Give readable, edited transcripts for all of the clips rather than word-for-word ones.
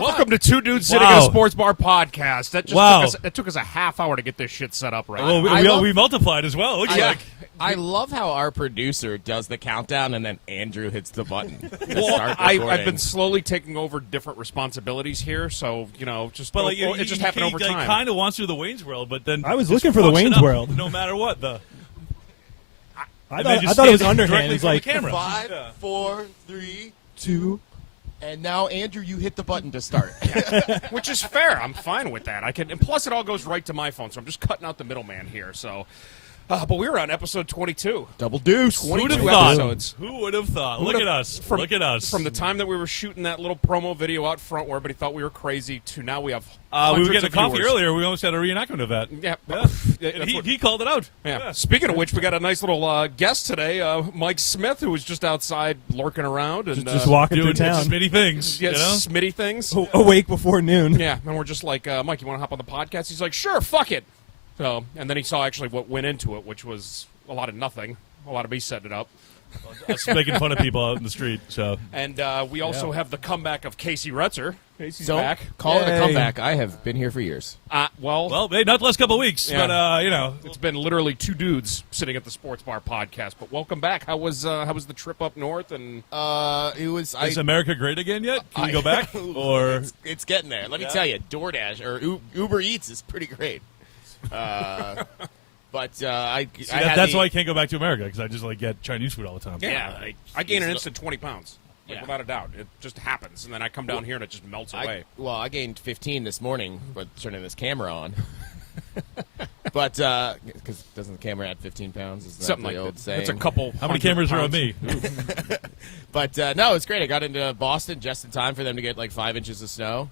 Welcome to Two Dudes Sitting in a Sports Bar podcast. That just took us a half hour to get this shit set up right. Well, we multiplied as well. I love how our producer does the countdown and then Andrew hits the button. I've been slowly taking over different responsibilities here, so it just happened over time. He kind of wants to do the Wayne's World, but then I was looking for the Wayne's World. No matter what, I thought it was underhand. It's like 5, 4, 3, 2. And now, Andrew, you hit the button to start. Which is fair. I'm fine with that. And plus it all goes right to my phone, so I'm just cutting out the middleman here. So, but we were on episode 22. Double deuce. 22 episodes. Who would have thought? Look at us. Look at us. From the time that we were shooting that little promo video out front where everybody thought we were crazy to now we have we were getting coffee earlier. We almost had a reenactment of that. Yeah. He called it out. Yeah. Speaking of which, we got a nice little guest today, Mike Smith, who was just outside lurking around. And just walking doing through town. Smitty things. Yeah, Smitty things. Awake before noon. Yeah, and we're just like, Mike, you want to hop on the podcast? He's like, sure, fuck it. So, and then he saw actually what went into it, which was a lot of nothing, a lot of me setting it up. Us making fun of people out in the street. So, and we also have the comeback of Casey Retzer. Casey's Don't back. Call it a comeback. I have been here for years. Well, hey, not the last couple of weeks, but it's been literally two dudes sitting at the Sports Bar podcast. But welcome back. How was the trip up north? And it was. Is America great again yet? Can we go back? Or it's getting there. Let me tell you, DoorDash or Uber Eats is pretty great. But that's why I can't go back to America, because I just get Chinese food all the time. Yeah, I gain an instant 20 pounds. Without a doubt. It just happens. And then I come down here and it just melts away. I gained 15 this morning, but turning this camera on. But, because doesn't the camera add 15 pounds? Isn't something that the like old that. saying? It's a couple. How many cameras are on me? But, no, it's great. I got into Boston just in time for them to get 5 inches of snow.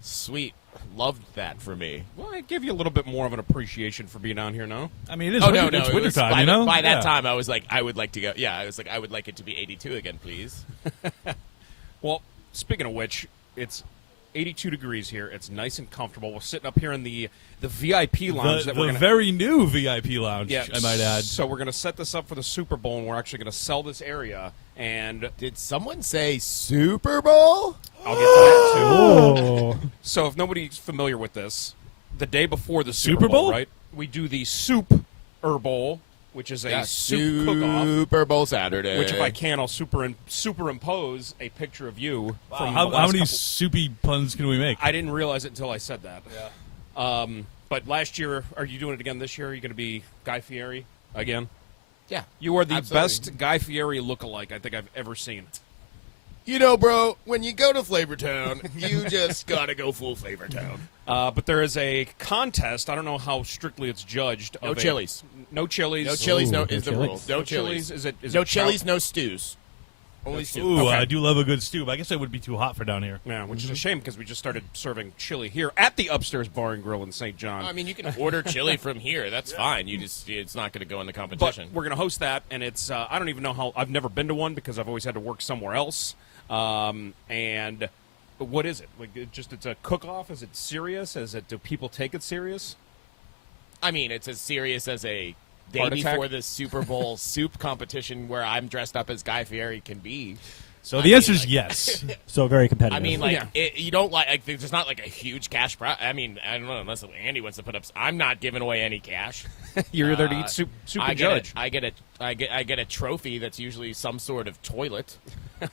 Sweet. Loved that for me. Well, I give you a little bit more of an appreciation for being down here, no? I mean, it's winter time, By that time, I was like, I would like to go. Yeah, I was like, I would like it to be 82 again, please. Well, speaking of which, it's 82 degrees here. It's nice and comfortable. We're sitting up here in the VIP lounge. The very new VIP lounge, I might add. So we're going to set this up for the Super Bowl, and we're actually going to sell this area. And did someone say Super Bowl? I'll get to that, too. Oh. So if nobody's familiar with this, the day before the Super Bowl, right, we do the Soup Bowl, which is a soup cook-off. Super Bowl Saturday. Which, if I can, I'll superimpose a picture of you. Wow. How many soupy puns can we make? I didn't realize it until I said that. Yeah. But last year, are you doing it again this year? Are you going to be Guy Fieri again? Yeah. You are the best Guy Fieri lookalike I think I've ever seen. You know, bro, when you go to Flavortown, you just got to go full Flavortown. But there is a contest. I don't know how strictly it's judged. No chilies. No chilies. No chilies is the rule. No chilies. Is it no chilies, no stews. Only stew. Ooh, I do love a good stew, but I guess it would be too hot for down here. Yeah, which is a shame because we just started serving chili here at the Upstairs Bar and Grill in St. John. I mean, you can order chili from here. That's fine. It's not going to go in the competition. But we're going to host that, and it's I don't even know how. I've never been to one because I've always had to work somewhere else. And what is it? It's a cook-off? Is it serious? Do people take it serious? I mean, it's as serious as a day before the Super Bowl soup competition where I'm dressed up as Guy Fieri can be. So the answer is yes. So very competitive. I mean, you don't there's not a huge cash prize. I mean, I don't know, unless Andy wants to put up. I'm not giving away any cash. You're there to eat soup and judge. I get a trophy that's usually some sort of toilet.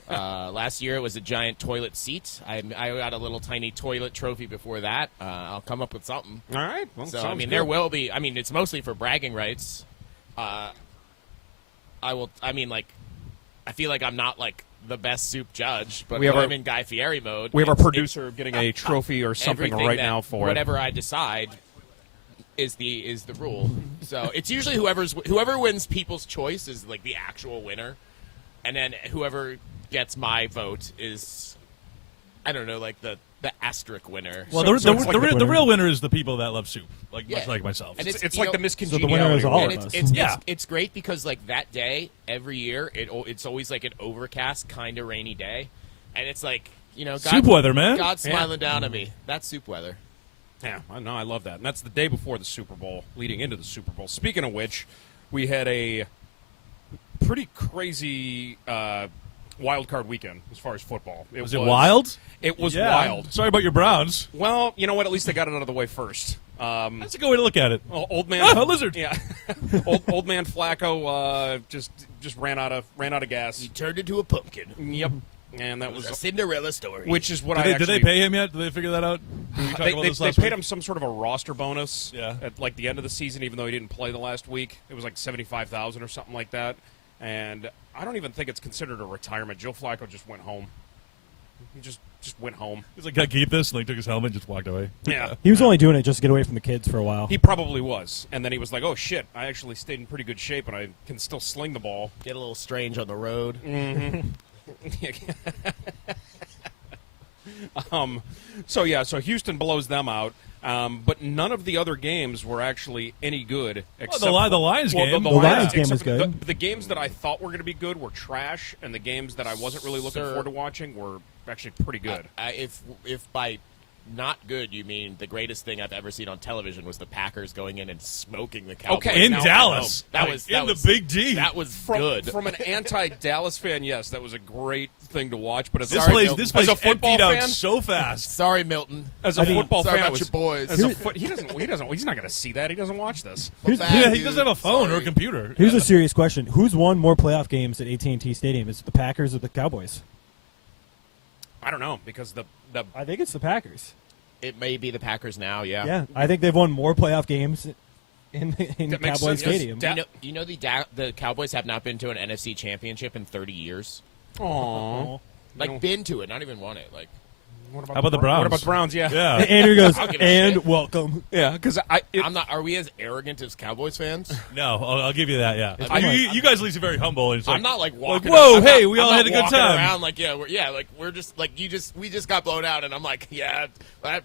Last year it was a giant toilet seat. I got a little tiny toilet trophy before that. I'll come up with something. All right. Well, so I mean, there will be. I mean, it's mostly for bragging rights. I feel like I'm not the best soup judge, but I'm in Guy Fieri mode. We have our producer getting a trophy or something right now for whatever I decide is the rule. So it's usually whoever wins People's Choice is the actual winner, and then whoever gets my vote is, I don't know, the asterisk winner. Well, the real winner is the people that love soup, much like myself. And it's like the miscongeniality. So the winner is all of us. It's great because that day every year it's always an overcast, kind of rainy day, and it's God, soup weather, man. God's smiling down at me. That's soup weather. Yeah, I know. I love that. And that's the day before the Super Bowl, leading into the Super Bowl. Speaking of which, we had a pretty crazy wild card weekend as far as football. Was it wild? It was Yeah. wild. Sorry about your Browns. Well, you know what? At least they got it out of the way first. That's a good way to look at it. Old man, a lizard. Yeah, old man Flacco just ran out of gas. He turned into a pumpkin. Yep, and that was A Cinderella story. which is what Did they pay him yet? Did they figure that out? Did we talk about this They last paid week? him some sort of a roster bonus Yeah. at like the end of the season, even though he didn't play the last week. It was like $75,000 or something like that. And I don't even think it's considered a retirement. Joe Flacco just went home. He just went home. He's like, "Can I keep this?" And like took his helmet, and just walked away. Yeah. He was only doing it just to get away from the kids for a while. He probably was. And then he was like, oh, shit, I actually stayed in pretty good shape, and I can still sling the ball. Get a little strange on the road. So Houston blows them out. But none of the other games were actually any good. Except the Lions game. The Lions game was except good. The games that I thought were going to be good were trash, and the games that I wasn't really looking Sir. forward to watching were actually pretty good. If by not good you mean the greatest thing I've ever seen on television was the Packers going in and smoking the Cowboys. Okay, In now- Dallas. That Like, was in that the Big D. That was From, good. from an anti-Dallas fan, yes, that was a great thing to watch. But as This a, place as emptied a football out fan, so fast. Sorry, Milton. as a football sorry fan, I about was, your boys. as a foot, he doesn't. He's not going to see that. He doesn't watch this. Here's, Bad Yeah, he dude. doesn't have a phone or a Sorry. computer. here's a serious question: who's won more playoff games at AT&T Stadium? Is it the Packers or the Cowboys? I don't know because the I think it's the Packers. It may be the Packers now. Yeah, I think they've won more playoff games in That makes Cowboys sense, yes. Stadium. You know the Cowboys have not been to an NFC Championship in 30 years. Aww. Like been to it, not even won it. Like What How about the Browns? What about the Browns? Yeah. Yeah. Andrew goes, I'll give a and shit. welcome. Yeah, because I'm not. Are we as arrogant as Cowboys fans? No, I'll give you that. Yeah, I'm you guys at least are very humble. And it's I'm not like walking. whoa, I'm hey, not- we I'm all not had a good walking time. Around like we're just like we just got blown out, and I'm like that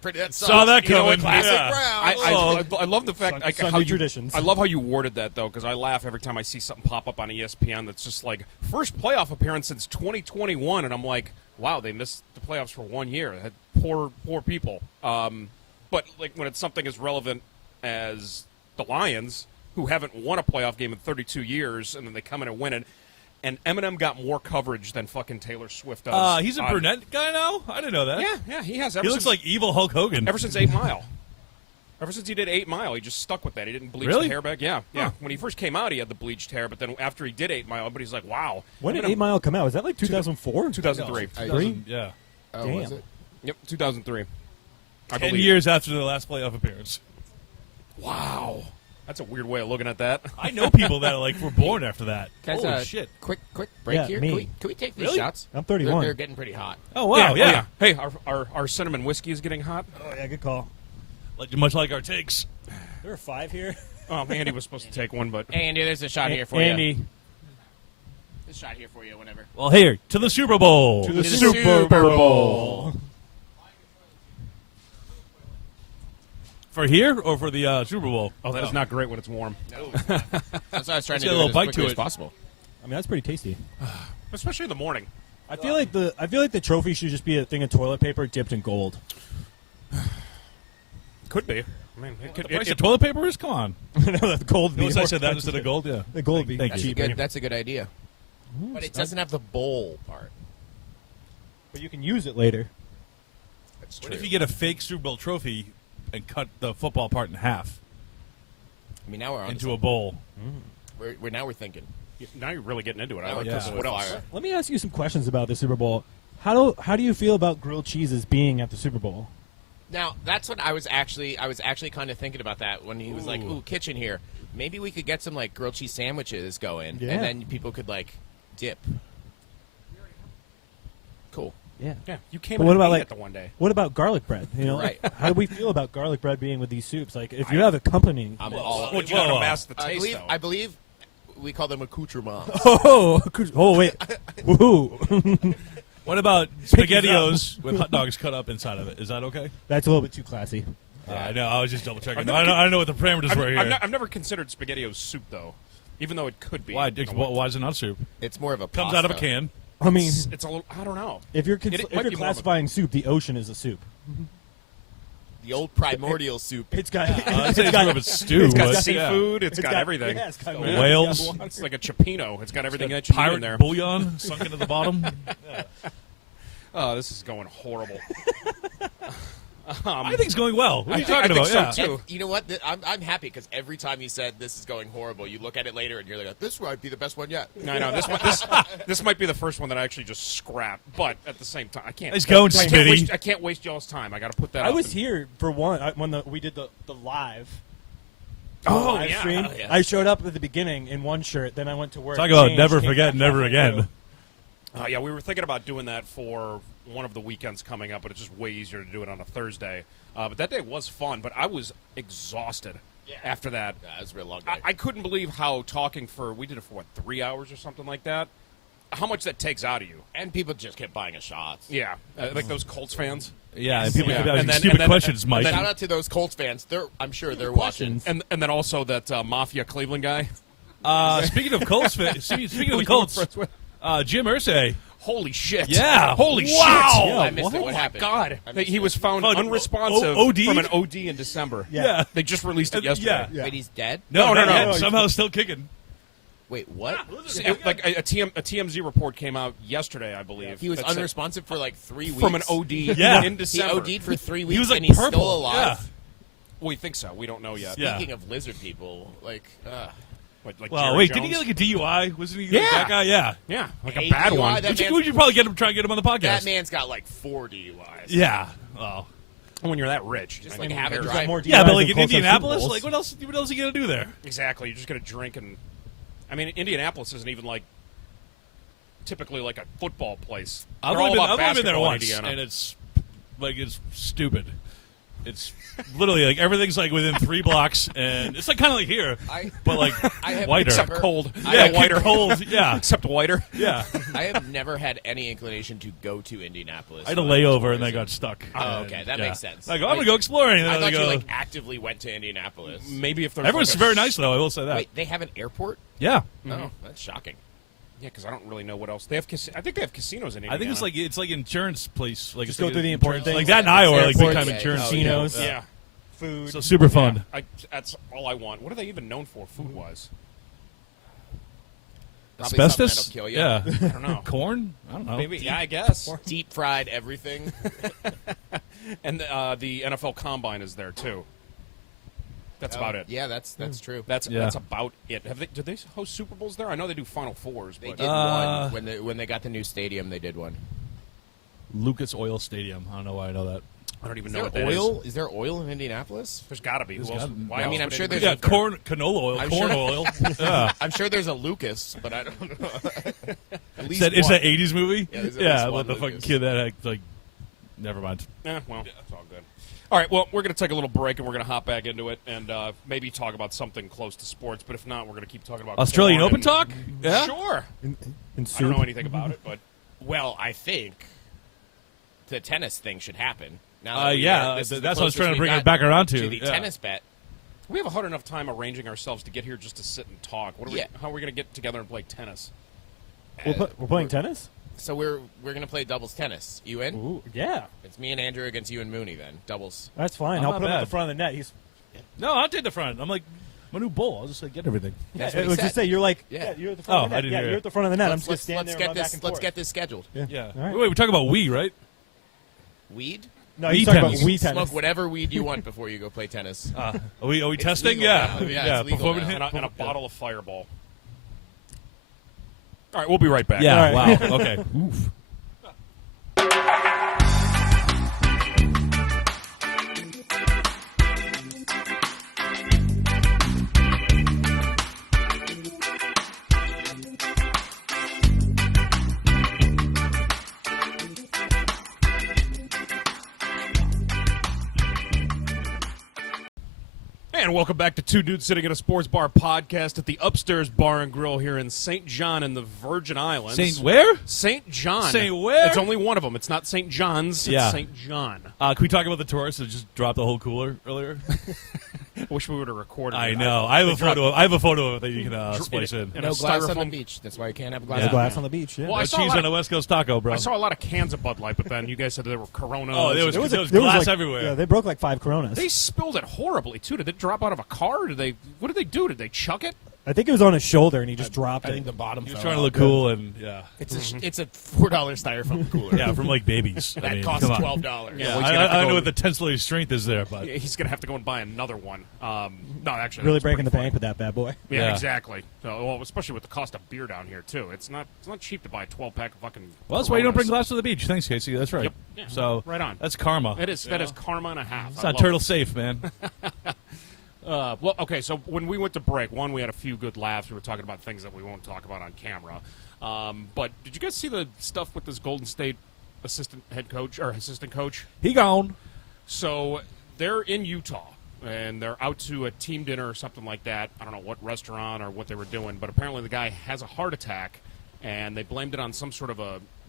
sucks. Saw that You know what, coming. classic Yeah. Browns. I love the fact Sunday how you, traditions. I love how you worded that though, because I laugh every time I see something pop up on ESPN that's just like first playoff appearance since 2021, and I'm like, wow, they missed the playoffs for 1 year. That poor people. But like when it's something as relevant as the Lions, who haven't won a playoff game in 32 years, and then they come in and win it. And Eminem got more coverage than fucking Taylor Swift does. He's a brunette guy now. I didn't know that. Yeah, he has. He looks like evil Hulk Hogan. Ever since 8 Mile. Ever since he did 8 Mile, he just stuck with that. He didn't bleach Really? the hair back. Yeah. Huh. When he first came out, he had the bleached hair, but then after he did 8 Mile, everybody's like, wow. When did Eminem- 8 Mile come out? Was that like 2004? 2003. Three? Yeah. Oh, Damn. was it? Yep, 2003. I 10 believe. years after the last playoff appearance. Wow. That's a weird way of looking at that. I know people that like were born after that. Guys, Holy shit. Quick break Yeah, here. me. Can we take these Really? shots? I'm 31. They're getting pretty hot. Oh wow, yeah. Hey, our cinnamon whiskey is getting hot. Oh, yeah, good call. Like, much like our takes. There are 5 here. Oh, Andy was supposed to take one, but Hey, Andy, there's a shot here for Andy. you. There's a shot here for you whenever. Well, here to the Super Bowl. To the To the Super Super Bowl. For here or for the Super Bowl? oh, that is not great when it's warm, That's why I was trying Let's to get do a little it as bite quickly to as it. possible. I mean, that's pretty tasty. especially in the morning. I feel like the trophy should just be a thing of toilet paper dipped in gold. Could be. I mean, it could. The price of toilet paper is? Come on. No, the gold. Notice I said that instead of gold? Yeah. The gold. Be Thank That's you. a good. That's a good idea. But it doesn't have the bowl part. But you can use it later. That's What if you get a fake Super Bowl trophy and cut the football part in half I mean, now we're on into a bowl? we're thinking. Now you're really getting into it. I Now like we're this. cooking What with else? fire. Let me ask you some questions about the Super Bowl. How do you feel about grilled cheeses being at the Super Bowl? Now that's what I was actually kind of thinking about that when he was like, "Ooh, kitchen here. Maybe we could get some like grilled cheese sandwiches going, Yeah. and then people could like dip." Cool. Yeah. Yeah, you came But in what and about, ate like- it the one day. What about garlic bread? You know, Right. how do we feel about garlic bread being with these soups? Like, if you have accompanying. I'm all. Well, you gotta whoa. mask the I taste, believe. though. I believe we call them accoutrements. Oh, wait. Woohoo. What about SpaghettiOs with hot dogs cut up inside of it? Is that okay? That's a little bit too classy. I know. I was just double checking. I've I never don't know what the parameters were here. I've never considered SpaghettiOs soup though, even though it could be. Why? Why is it not soup? It's more of a Comes out of a pasta. can. I mean, It's a little. I don't know. if you're It might be more of a- classifying soup, the ocean is a soup. The old primordial soup. It's got. I'd say it's more of a stew. It's got but, seafood. It's got everything. Yeah, it's got The whales. It's like a chipino. It's got everything that you need in Pirate there. bouillon sunk into the bottom. Oh, this is going horrible. I think it's going well. What are you I talking think about? so, Yeah. too. And you know what? I'm happy because every time you said this is going horrible, you look at it later and you're like, this might be the best one yet. I know this might be the first one that I actually just scrapped, but at the same time, I can't. Nice going, Smitty. I can't waste y'all's time. I got to put that. I up was and- here for one when we did the live. Oh, live yeah. stream. Oh, yeah. I showed up at the beginning in one shirt, then I went to work. Talk about changed, never came forget, back never halfway again. through. Yeah, we were thinking about doing that for one of the weekends coming up, but it's just way easier to do it on a Thursday. But that day was fun, but I was exhausted after that. Yeah, it was a real long day. I couldn't believe how talking we did it for, 3 hours or something like that? How much that takes out of you. and people just kept buying us shots. Yeah, like those Colts fans. Yeah, and people Yeah. keep And asking then- stupid and then- questions, Mike. Shout out to those Colts fans. I'm sure they're watching. Questions. And then also that Mafia Cleveland guy. Speaking of Colts, speaking of Who the you were Colts, friends with? Jim Irsay. Holy shit. Yeah. Holy Wow. shit. I missed it. Oh What my happened? God. I missed He it. was found Oh, unresponsive OD'd? from an OD in December. Yeah. They just released it yesterday. Yeah. Wait, he's dead? No, No, not no, yet. no. Somehow still kicking. Wait, what? Like a TMZ report came out yesterday, I believe. He was that said- unresponsive for like 3 weeks. from an OD Yeah. in He December. OD'd for 3 weeks was, like, and he's purple. still alive. Yeah. We think so. We don't know yet. Yeah. Speaking of lizard people, like, Like Well, Jerry wait, Jones. did he get like a DUI? Wasn't he Yeah. that guy? Yeah. Yeah, like Hey, a bad DUI, one. that We man's- should probably try and get him on the podcast. that man's got like 4 DUIs. Yeah. Well. When you're that rich. Just I like mean, have a there's- Got driver. more Yeah, DUIs but like than in Colts have Indianapolis, Super like Bowls. what else are you gonna do there? Exactly. You're just going to drink and... I mean, Indianapolis isn't even like... typically like a football place. I've They're all only about been there basketball in once, Indiana. and it's stupid. It's literally like everything's like within 3 blocks, and it's like kind of like here, but like I have whiter. Except never- cold. yeah, whiter. cold. Yeah, Except whiter. yeah. I have never had any inclination to go to Indianapolis. I had a when was layover and tourism. I got stuck. Oh, And, okay, that yeah. makes sense. Like, I'm gonna go exploring. And I then thought go, you like actively went to Indianapolis. Maybe if there's everyone's like a very nice though. I will say that. Wait, they have an airport? Yeah, Oh, that's shocking. Yeah, because I don't really know what else. They have. I think they have casinos in Indiana. I think it's like insurance place. Like Just it's like go through the insurance- important like things. that in Iowa, like big Airports, time yeah, insurance. oh, Casinos. Yeah. Food. So super fun. That's all I want. What are they even known for, food-wise? Probably something Asbestos. that'll kill you. Yeah. I don't know. Corn. I don't know. Maybe. Yeah, I guess. Deep fried everything. And the NFL Combine is there too. That's about it. Yeah, that's true. That's Yeah. about it. Did they host Super Bowls there? I know they do Final Fours, They but did one when they got the new stadium. They did one. Lucas Oil Stadium. I don't know why I know that. I don't even Is know there what that is. oil? Is there oil in Indianapolis? There's got to be. Who There's else? gotta- Why I mean, else I'm would sure anybody there's Yeah, live there? canola oil, I'm corn sure- oil. Yeah. I'm sure there's a Lucas, but I don't know. At least It's one. that 80s movie? Yeah, there's at least with one the fucking Lucas. kid that had, like, never mind. Well, it's all good. All right, well, we're going to take a little break and we're going to hop back into it and maybe talk about something close to sports. But if not, we're going to keep talking about Australian corn Open and- talk? Yeah. Sure. In I soup. don't know anything about it, but Well, I think the tennis thing should happen. Now Yeah, this is the that's what I was closest to we bring got it back around to. the Yeah. tennis bet. we have a hard enough time arranging ourselves to get here just to sit and talk. Yeah. How are we going to get together and play tennis? We're playing tennis. So we're gonna play doubles tennis. You in? Ooh, yeah, It's me and Andrew against you and Mooney then. Doubles. that's fine. I'm I'll not put him at bad. the front of the net. He's. No, I'll take the front. I'm like, I'm a new bull. I'll just like, get everything. That's I what he was said. just say you're like. Yeah. Yeah, you're at the front Oh, of the I net. didn't Yeah, hear you're it. at the front of the net. I'm Let's, just let's, standing let's there. get this. Back and Let's forth. get this scheduled. Yeah. All right. Wait, we're talking about we, right? Weed. No, Wii he's talking tennis. about You Wii tennis. Smoke whatever weed you want before you go play tennis. Are we testing? legal Yeah. now. Yeah, it's legal Before we now. hit, And a bottle of Fireball. All right, we'll be right back. Yeah. All right. Wow. Okay. Oof. And welcome back to Two Dudes Sitting at a Sports Bar podcast at the Upstairs Bar and Grill here in St. John in the Virgin Islands. Saint where? St. John. Saint where? It's only one of them. It's not St. John's. It's Yeah. St. John. Can we talk about the tourists that just dropped the whole cooler earlier? I wish we would have recorded. I it. know. I have a photo. I have a photo of it that you can splice in. in No a glass on the styrofoam- beach. That's why you can't have glass. Yeah. on Glass the on the beach. Yeah. Well, I No saw a cheese lot on of- a West Coast taco, bro. I saw a lot of cans of Bud Light, but then you guys said there were Coronas. Oh, there was There glass like, everywhere. Yeah, they broke like 5 Coronas. They spilled it horribly too. Did it drop out of a car? What did they do? Did they chuck it? I think it was on his shoulder, and he just dropped I it. think the bottom. He was fell trying to out. look cool, and It's a $4 styrofoam cooler. yeah, from like babies. that I mean, costs come on. $12. Yeah. I, he's gonna have to I don't go- know what the tensile strength is there, but He's gonna have to go and buy another one. No, actually, Really that's breaking the pretty bank with that bad boy. Yeah, Yeah. exactly. So, well, especially with the cost of beer down here too. It's not cheap to buy a 12-pack of fucking. well, that's why you don't bring Coronas. glass to the beach. Thanks, Casey. That's right. Yep. Yeah, So right on. That's karma. That is karma and a half. It's I not love turtle it. safe, man. Well, okay. So when we went to break, one, we had a few good laughs. We were talking about things that we won't talk about on camera. But did you guys see the stuff with this Golden State assistant coach? He gone. So they're in Utah, and they're out to a team dinner or something like that. I don't know what restaurant or what they were doing, but apparently the guy has a heart attack, and they blamed it on some sort of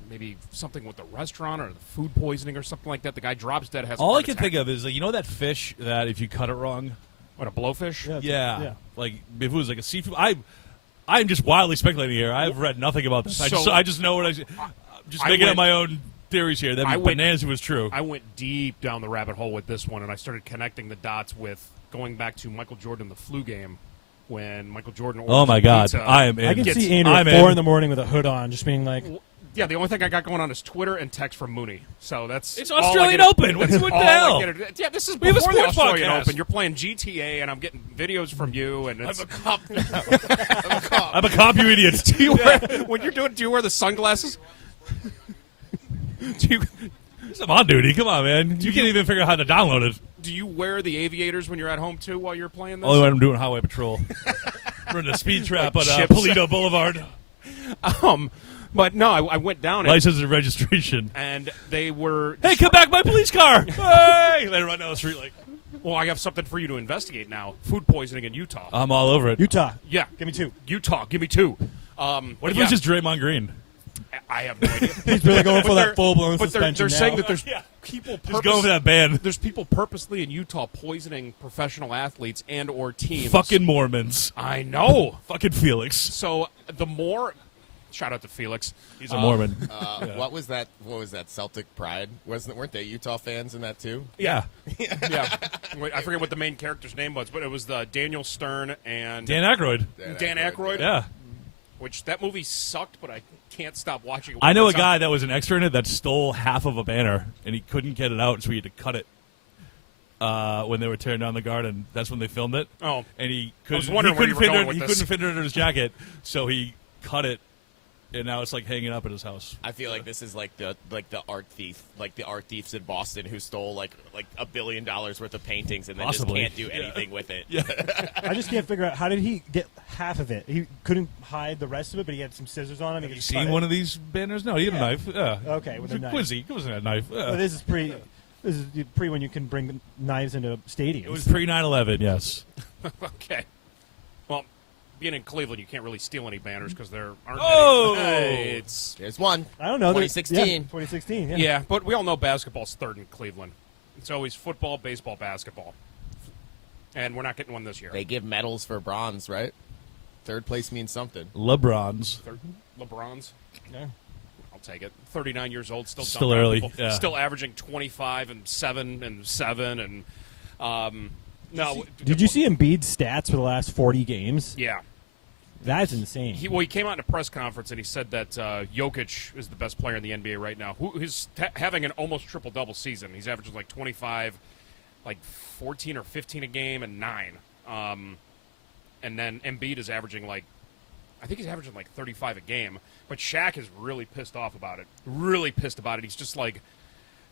maybe something with the restaurant or the food poisoning or something like that. The guy drops dead, has a All I heart can attack. think of is like, you know that fish that if you cut it wrong, What, a blowfish? Yeah. yeah, like if it was like a seafood. I'm just wildly speculating here. I've read nothing about this. So- I just know what I'm just I making went- up my own theories here. That'd I be went- bananas if it was true. I went deep down the rabbit hole with this one, and I started connecting the dots with going back to Michael Jordan, the flu game, when Michael Jordan ordered Oh my God, pizza. I am in. I can Gets- see Andrew I'm at 4 in. in the morning with a hood on, just being like, Yeah, the only thing I got going on is Twitter and text from Mooney. So that's It's all I Australian get- Open. What that's the all I hell? get. Yeah, this is We have a before the sports Australian podcast. Open. You're playing GTA, and I'm getting videos from you, and it's. I'm a cop, you idiot. Do you wear, when you're doing, do you wear the sunglasses? do you I'm on duty. Come on, man. You can't even figure out how to download it. do you wear the aviators when you're at home too while you're playing this? Only when I'm doing highway patrol. We're in a speed trap Like on chips. Polito Boulevard. But no, I went down it, License and registration. and they were. Hey, come back, my police car! Hey! They run down the street like, Well, I have something for you to investigate now. Food poisoning in Utah. I'm all over it. Utah, Yeah, give me 2. Utah. Give me 2. What if it was just Draymond Green? I have no idea. He's really going for But that they're- full-blown but they're suspension saying now. that there's Yeah. people Just going for that ban. There's people purposely in Utah poisoning professional athletes and or teams. Fucking Mormons. I know. Fucking Felix. So the more, shout out to Felix. He's a Mormon. What was that? What was that? Celtic Pride? Weren't they Utah fans in that too? Yeah. Yeah, Wait, I forget what the main character's name was, but it was Daniel Stern and Dan Aykroyd. Dan Aykroyd. Yeah. Which that movie sucked, but I can't stop watching it. I know a It's on- guy that was an extra in it that stole half of a banner, and he couldn't get it out, so he had to cut it when they were tearing down the garden. That's when they filmed it. Oh. And he I was couldn't, wondering where you were going with he this. couldn't fit it under his jacket, so he cut it, and now it's like hanging up in his house. I feel like this is like the art thief, like the art thieves in Boston who stole like $1 billion worth of paintings and then Possibly. just can't do anything with it. Yeah. I just can't figure out, how did he get half of it? He couldn't hide the rest of it, but he had some scissors on him. Have you seen one of these banners? No, he had a knife. Yeah. Okay, with a It's knife. Quizzy. It wasn't a knife. Yeah. Well, this is pre when you can bring knives into stadiums. It was pre 9/11. Yes. Okay. Well, being in Cleveland, you can't really steal any banners because there aren't Oh! any. It's There's one. I don't know. 2016. Yeah, 2016. Yeah. yeah, but we all know basketball's third in Cleveland. It's always football, baseball, basketball, and we're not getting one this year. They give medals for bronze, right? Third place means something. LeBron's. Third, LeBron's. Yeah. I'll take it. 39 years old, still Still dunking on early, people, yeah. still averaging 25 and 7 and 7 and no. Did you see Embiid's stats for the last 40 games? Yeah. That's insane. He came out in a press conference and he said that Jokic is the best player in the NBA right now. Who's having an almost triple-double season. He's averaging like 25, like 14 or 15 a game and 9. And then Embiid is averaging like, I think he's averaging like 35 a game. But Shaq is really pissed off about it. Really pissed about it. He's just like,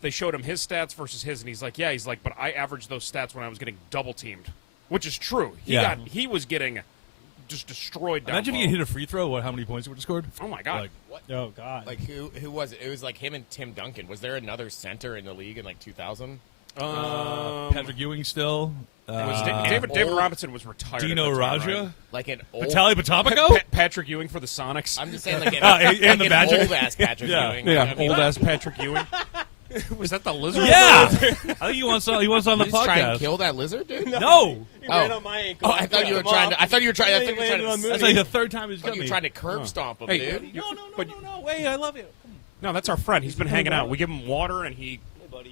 they showed him his stats versus his, and he's like, yeah, he's like, but I averaged those stats when I was getting double-teamed, which is true. He was getting just destroyed down Imagine if low. you hit a free throw. How many points he would have scored? Oh, my God. Like, What? oh God. Like who was it? It was like him and Tim Duncan. Was there another center in the league in like 2000? Patrick Ewing still. It was Uh, David old- Robinson was retired. Dino at that time, Raja. right? Like an old. Vitaly Potapico. Patrick Ewing for the Sonics. I'm just saying, like and the an Magic. old ass Patrick Yeah. Ewing. yeah, I mean, old ass Patrick Ewing. Was that the lizard? Yeah, I think he wants on. He wants on the He's trying to podcast. kill that lizard, dude. No, He ran on my ankle. Oh, I thought you were trying to. I thought you were trying. I Then thought he you were trying landed on to. that's Mooney. like the third time he's I thought got you me. were trying to curb stomp him, Hey, dude. No. Wait, I love you. No, that's our friend. He's been hanging out. We give him water, and he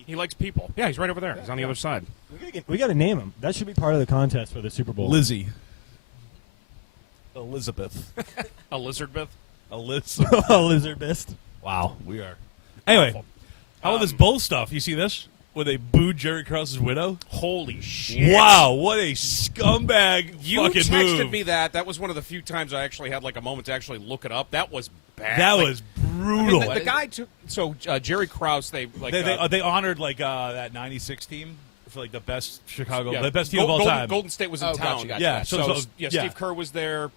likes people. Yeah, he's right over there. He's on the other side. We got to name him. That should be part of the contest for the Super Bowl. Lizzie, Elizabeth, A lizard myth. Elizabeth. Elizabeth. Wow, we are. Anyway, Awful. how about this bull stuff? You see this? Where they booed Jerry Krause's widow? Holy shit! Wow, what a scumbag You fucking texted move. me that. That was one of the few times I actually had like a moment to actually look it up. That was bad. That Like, was I mean, brutal. the guy took Jerry Krause. They like They honored like that '96 team for like the best Chicago, yeah, the best team of all time. Golden State was in Oh, town. gotcha. Yeah, So, so Steve Kerr was there.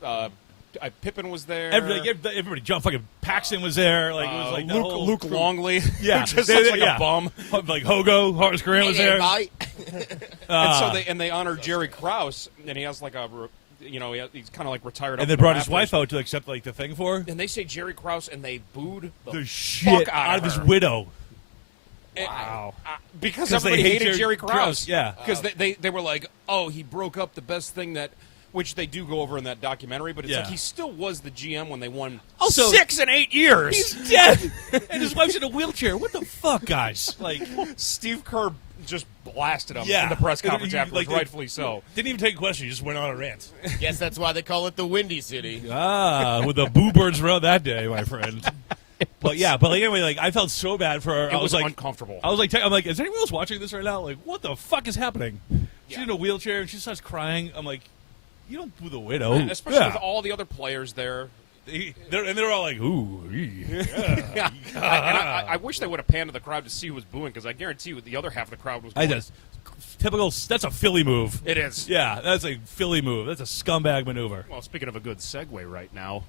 Pippen was there. Everybody jumped. Fucking Paxton was there. Like it was like the whole Luke crew. Longley. Yeah, who just They- looks like yeah. a bum. Like Hogo, Horace Grant was there. And so they honored Jerry Krause, and he has like he's kind of like retired. up And they in the brought his rafters. wife out to accept like the thing for her. And they say Jerry Krause, and they booed The fuck shit out of his her. widow. Wow. Because 'Cause they everybody hate hated Jerry Jerry Krause. Krause, yeah. Because they were like, oh, he broke up the best thing that, which they do go over in that documentary, but it's Yeah. like he still was the GM when they won Also, 6 and 8 years. He's dead, and his wife's in a wheelchair. What the fuck, guys? Like, Steve Kerr just blasted him Yeah. in the press And conference you- afterwards, like, rightfully so. didn't even take a question. He just went on a rant. Guess that's why they call it the Windy City. With the boo birds around that day, my friend. But anyway, like I felt so bad for her. It I was was like, uncomfortable. I'm like, is anyone else watching this right now? Like, what the fuck is happening? She's Yeah. in a wheelchair and she starts crying. I'm like, you don't boo the widow, Especially Yeah. with all the other players there. They're all like, ooh, yeah. I wish they would have panned to the crowd to see who was booing, because I guarantee you the other half of the crowd was I booing. just typical. That's a Philly move. It is. Yeah, that's a Philly move. That's a scumbag maneuver. Well, speaking of a good segue right now,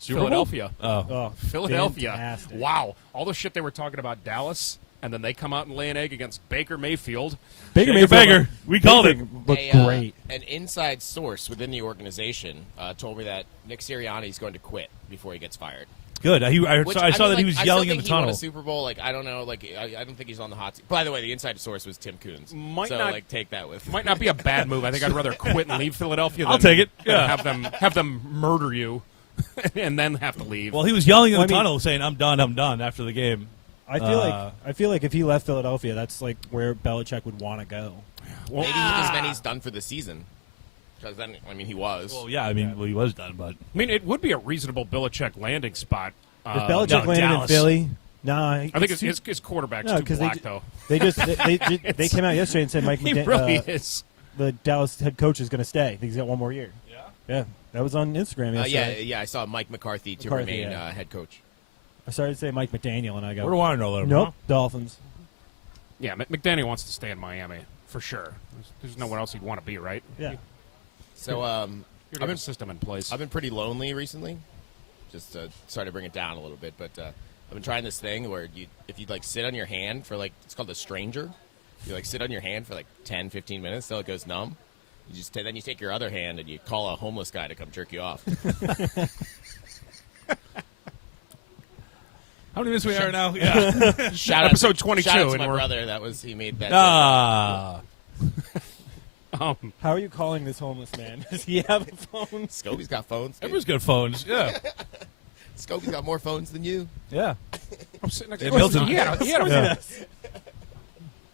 Super Bowl? Philadelphia. Oh, Oh, Philadelphia. fantastic. Wow. All the shit they were talking about Dallas, and then they come out and lay an egg against Baker Mayfield. Baker Shaker Mayfield Baker. We called it. Looked A, great. An inside source within the organization told me that Nick Sirianni is going to quit before he gets fired. Good. I Which, saw mean, that he was I yelling still in the think he won tunnel. a Super Bowl. Like I don't know. Like I don't think he's on the hot seat. By the way, the inside source was Tim Coons. Might so not- like take that with. Might not be a bad move. I think I'd rather quit and leave Philadelphia than I'll take it. than Yeah. have them murder you and then have to leave. Well, he was yelling in Well, the I mean- tunnel, saying, "I'm done" after the game. I feel like if he left Philadelphia, that's like where Belichick would want to go. Well, Maybe he just meant he's done for the season. Because then, I mean, he was. Well, yeah, I mean, he was done, but I mean, it would be a reasonable Belichick landing spot. If Belichick no, landed in Dallas. Philly, I think his quarterback's No, too 'cause black, though. they came out yesterday and said Mike He McDaniel, really is. the Dallas head coach is going to stay. He's got one more year. Yeah, that was on Instagram yesterday. yeah, I saw Mike McCarthy to McCarthy, remain yeah. head coach. I started to say Mike McDaniel, and I go, where do I know that? nope, Dolphins. Yeah, McDaniel wants to stay in Miami for sure. There's nowhere else he'd want to be, right? Yeah. So I've been a system in place. I've been pretty lonely recently. Just sorry to bring it down a little bit, but I've been trying this thing where if you like sit on your hand for like, it's called the stranger. You like sit on your hand for like 10, 15 minutes till it goes numb. You just then you take your other hand and you call a homeless guy to come jerk you off. How many minutes we are now? Yeah. Shout out Episode to- 22, Shout out to and my we're- brother. He made that. How are you calling this homeless man? Does he have a phone? Scobie's got phones. dude. Everyone's got phones. Yeah. Scobie's got more phones than you. Yeah. I'm sitting next Yeah, to Milton- He had a Yeah.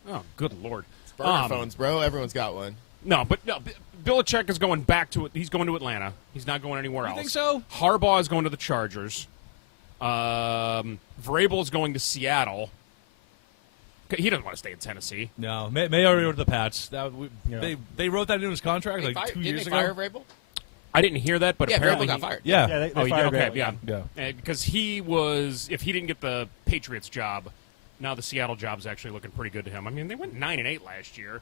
Oh, good lord. Burner phones, bro. Everyone's got one. No, but no, Belichick is going back to it. He's going to Atlanta. He's not going anywhere You else. think so? Harbaugh is going to the Chargers. Vrabel is going to Seattle. He doesn't want to stay in Tennessee. No. May already went to the Pats. Yeah. They wrote that into his contract like 2 Didn't years they ago. fire Vrabel? I didn't hear that, but Yeah, apparently Vrabel got he- fired. Yeah. Yeah, they Oh, he did? fired Okay, Vrabel, yeah. Yeah. Because he was, if he didn't get the Patriots job, now the Seattle job's actually looking pretty good to him. I mean, they went 9-8 last year.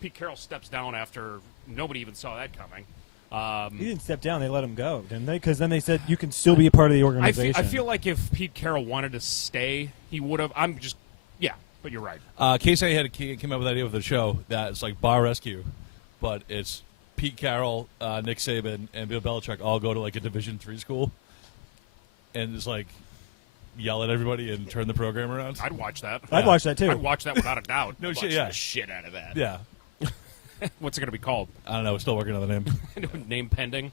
Pete Carroll steps down after nobody even saw that coming. He didn't step down. They let him go, didn't they? Because then they said you can still be a part of the I organization. feel like if Pete Carroll wanted to stay, he would have. Yeah, but you're right. Casey came up with the idea of the show that it's like Bar Rescue, but it's Pete Carroll, Nick Saban, and Bill Belichick all go to like a Division III school, and it's like yell at everybody and turn the program around. I'd watch that. I'd watch that too. I'd watch that without a doubt. No Watch shit, yeah. the shit out of that. Yeah. What's it going to be called? I don't know. We're still working on the name. Name pending.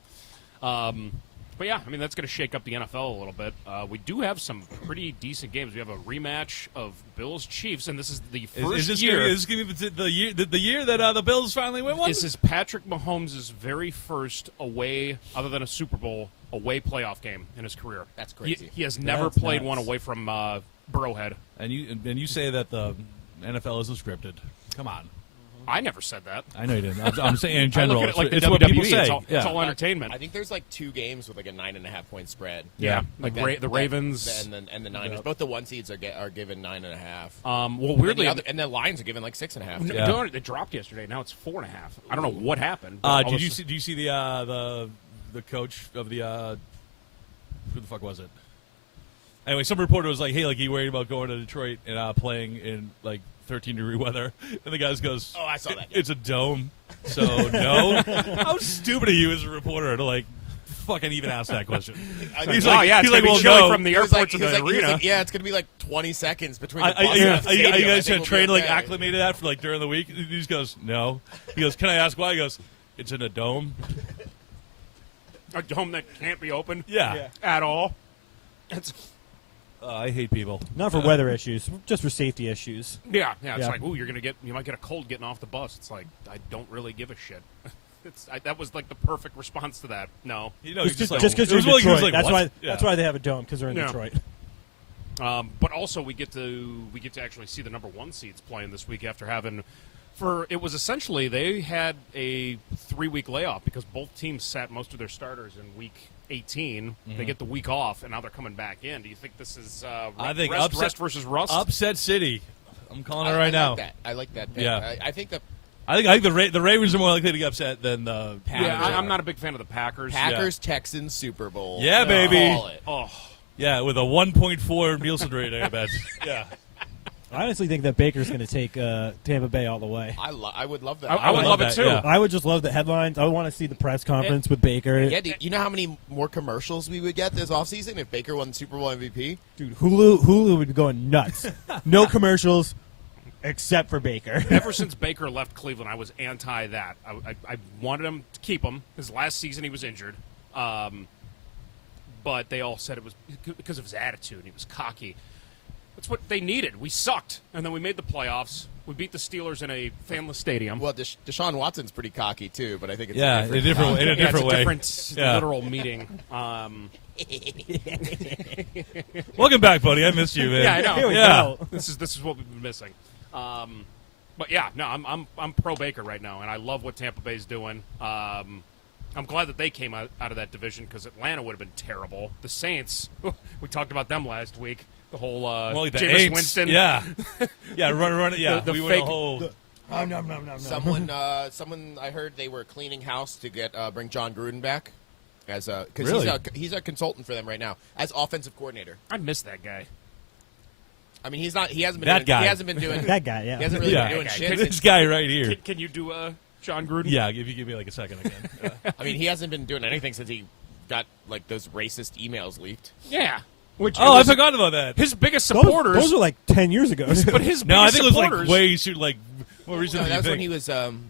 But yeah, I mean, that's going to shake up the NFL a little bit. We do have some pretty decent games. We have a rematch of Bills-Chiefs, and this is the first Is this year. Gonna be the year that the Bills finally win one? This is Patrick Mahomes' very first away, other than a Super Bowl, away playoff game in his career. That's crazy. He has never That's played nuts. one away from Burrowhead. And you say that the NFL isn't scripted. Come on. I never said that. I know you didn't. I'm saying in I general. look at it like it's the what WWE. people say. It's all entertainment. I think there's like 2 games with like a 9.5 point spread. yeah, Like the Ravens. and the Niners. Both the 1 seeds are given 9.5. Well, weirdly, And the Lines are given like 6.5. Yeah. no, it dropped yesterday. Now it's 4.5. I don't know what happened. but all Did of you a see? Do you see the coach of the who the fuck was it? Anyway, some reporter was like, "Hey, like, you worried about going to Detroit and playing in like 13-degree weather?" And the guy goes, Oh, I saw that. It's a dome, so no." How stupid are you as a reporter to like fucking even ask that question? He's like, yeah, it's he's gonna be well, chilly no. from the He was airport to he was the he was arena. yeah, it's gonna be like 20 seconds between Are the bus and the you stadium. I guys think gonna we'll train be like okay. acclimated to that for like during the week? He just goes, "No." He goes, "Can I ask why?" He goes, "It's in a dome." A dome that can't be opened Yeah. at all. It's, I hate people. Not for weather issues, just for safety issues. yeah. It's Yeah. like, ooh, you might get a cold getting off the bus. It's like, I don't really give a shit. That was like the perfect response to that. No. You know, he's Just like, because it you're was in like- he was Detroit. like, That's what? why. Yeah. That's why they have a dome, because they're in Yeah. Detroit. But also we get to actually see the number 1 seeds playing this week after having it was essentially they had a 3-week layoff because both teams sat most of their starters in week 18. They get the week off, and now they're coming back in. Do you think this is I think rest versus rust? Upset City. I'm calling it I right like now. That. I like that pick. Yeah. I think the I think the Ravens are more likely to get upset than the Packers. Yeah, I'm not a big fan of the Packers. Packers Texans Super Bowl. Yeah, baby. Call it. Oh, Yeah, with a 1.4 Nielsen rating, I bet. Yeah. I honestly think that Baker's going to take Tampa Bay all the way. I would love that. I would love it too. yeah. I would just love the headlines. I would want to see the press conference with Baker. Yeah, dude, you know how many more commercials we would get this offseason if Baker won Super Bowl MVP? Dude, Hulu would be going nuts. No commercials except for Baker. Ever since Baker left Cleveland, I was anti that. I wanted him to keep him. His last season, he was injured. But they all said it was because of his attitude. He was cocky. That's what they needed. We sucked, and then we made the playoffs. We beat the Steelers in a fanless stadium. Well, Deshaun Watson's pretty cocky too, but I think it's Yeah, in a different Yeah, different it's a way. different Yeah. literal meeting. Welcome back, buddy. I missed you, man. Yeah, I know. Here we Yeah. go. This is what we've been missing. But yeah, no, I'm pro Baker right now, and I love what Tampa Bay's doing. I'm glad that they came out of that division because Atlanta would have been terrible. The Saints, we talked about them last week. The whole Well, like the Jameis Aints. Winston. Yeah. Yeah, run it. Yeah, The we went a fake- whole. someone I heard they were cleaning house to get bring John Gruden back as because Really? he's a consultant for them right now as offensive coordinator. I miss that guy. I mean, he hasn't been That doing, guy. he hasn't been doing That guy, yeah. he hasn't really Yeah. been doing That shit. guy. This guy right here. Can you do John Gruden? Yeah, if you give me like a second again. I mean, he hasn't been doing anything since he got like those racist emails leaked. Yeah. Which Oh, I was forgot about that. his biggest Those, supporters. those are like 10 years ago. but his No, I biggest think it was supporters. like way too like more No, recent than that you was when think. he was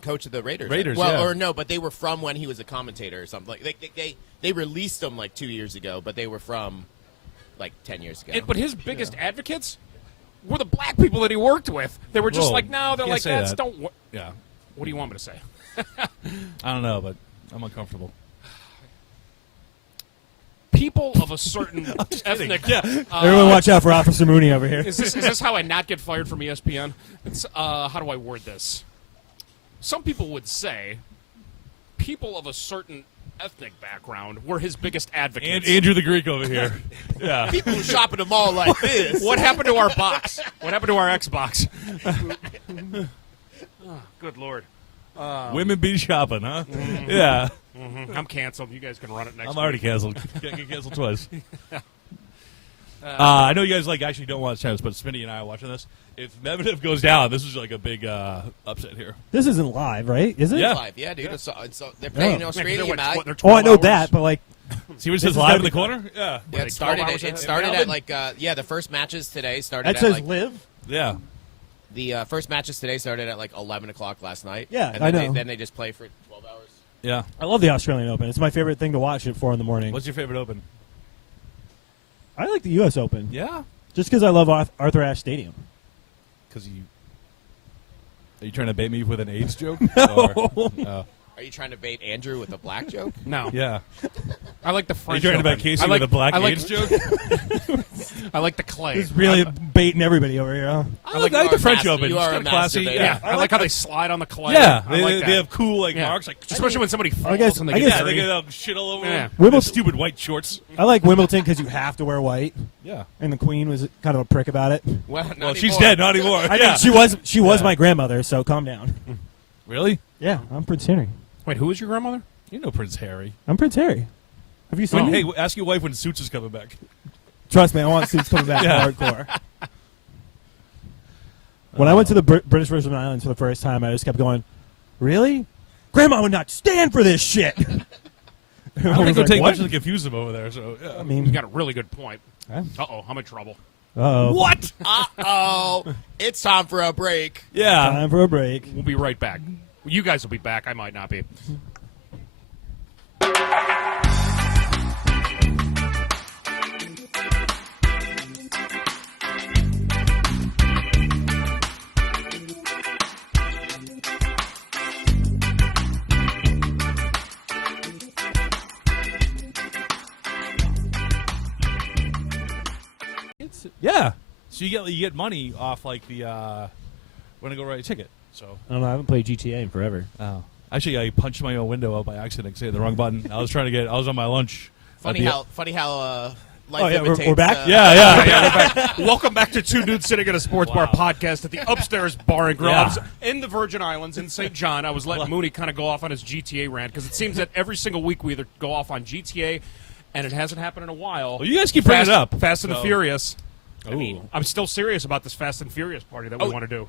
coach of the Raiders. Raiders, Well, yeah. or no, but they were from when he was a commentator or something. Like they released him like 2 years ago, but they were from like 10 years ago. But his biggest advocates were the black people that he worked with. They were just Whoa, like, no, they're can't like, say that's that. don't. Yeah. What do you want me to say? I don't know, but I'm uncomfortable. People of a certain ethnic. Yeah. Everyone watch out for Officer Mooney over here. Is this how I not get fired from ESPN? It's how do I word this? Some people would say people of a certain ethnic background were his biggest advocates. And Andrew the Greek over here. Yeah. People who shop at a mall like this. What happened to our box? What happened to our Xbox? Oh, good Lord. Women be shopping, huh? Yeah. I'm canceled. You guys can run it next I'm week. already canceled. Can't get canceled twice. I know you guys actually don't watch tennis, but Smitty and I are watching this. If Medvedev goes down, this is like a big upset here. This isn't live, right? Is it? Yeah. Live, yeah, dude. They're playing in Oh. Australia They're now. what, they're Oh, I 12 know hours? that, but like, See what it This says is live gonna in the be- corner? Yeah. Yeah, like it started. 12 hours It ahead? started Melbourne? at like the first matches today started That at says like live. Yeah. the first matches today started at like 11 o'clock last night. Yeah, and I then know. Then they just play for 12 hours. Yeah. I love the Australian Open. It's my favorite thing to watch at 4 in the morning. What's your favorite Open? I like the U.S. Open. Yeah. Just because I love Arthur Ashe Stadium. Because you. Are you trying to bait me with an AIDS joke? No. Are you trying to bait Andrew with a black joke? No. Yeah. I like the Are you French. trying to Open. bait Casey I like, with a black I like, AIDS joke? I like the clay. He's really baiting everybody over here. Huh? I like the French Open. You It's are a kinda classy. masturbator. Yeah, I like how they slide on the clay. Yeah. I like that. They have cool like Yeah. marks. Like Especially when somebody falls guess- and they I get guess- yeah, they dirty. get shit all over Yeah. them. Wimbledon- The stupid white shorts. I like Wimbledon because you have to wear white, Yeah. and the Queen was kind of a prick about it. Well, not Well, she's anymore. dead. Not anymore. I yeah. mean, she was my grandmother, so calm down. Really? Yeah, I'm Prince Harry. Wait, who is your grandmother? You know Prince Harry. I'm Prince Harry. Have you seen Hey, me? ask your wife when Suits is coming back. Trust me, I want Suits coming back Yeah. hardcore. When I went to the British Virgin Islands for the first time, I just kept going, "Really? Grandma would not stand for this shit." I don't think it'll take "What?" much to confuse them over there. So yeah. I You mean, got a really good point. Huh? Uh-oh, I'm in trouble. uh-oh. What? Uh-oh. It's time for a break. Yeah. Time for a break. We'll be right back. You guys will be back. I might not be. Yeah. So you get money off like the when I go write a ticket. So I don't know. I haven't played GTA in forever. oh. Actually, I punched my own window out by accident. 'Cause I hit the wrong button. I was on my lunch. Funny how life Oh, yeah, imitates, we're back? Yeah, Yeah, we're back. Welcome back to Two Dudes Sitting at a Sports Bar podcast at the Upstairs Bar and Grill. Yeah. I was in the Virgin Islands in St. John. I was letting Mooney kind of go off on his GTA rant because it seems that every single week we either go off on GTA, and it hasn't happened in a while. Well, you guys keep bringing it up. Fast and the So- Furious. I mean, I'm still serious about this Fast and Furious party that we want to do.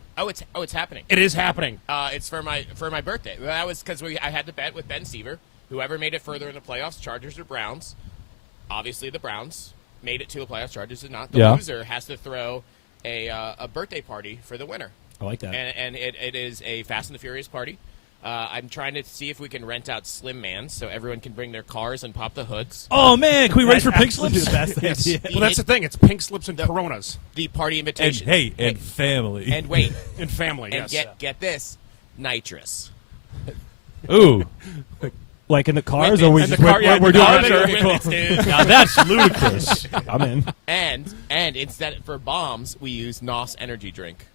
it's happening. It is happening. It's for my birthday. That was because I had to bet with Ben Seaver. Whoever made it further in the playoffs, Chargers or Browns. Obviously, the Browns made it to the playoffs. Chargers did not. The Yeah. loser has to throw a birthday party for the winner, I like that. and it is a Fast and the Furious party. I'm trying to see if we can rent out Slim Mans so everyone can bring their cars and pop the hoods. oh man, can we race for pink Absolutely slips? the best Yes. idea. Well, that's the thing. It's pink slips and Coronas The party And invitation. hey, and family. and wait, in family. and Yes. get this, nitrous. Ooh, Like in the cars, or we And the just car- yeah, we're the doing car- it? sure. Okay, cool. Dude. now that's ludicrous. I'm in. And instead for bombs, we use NOS energy drink.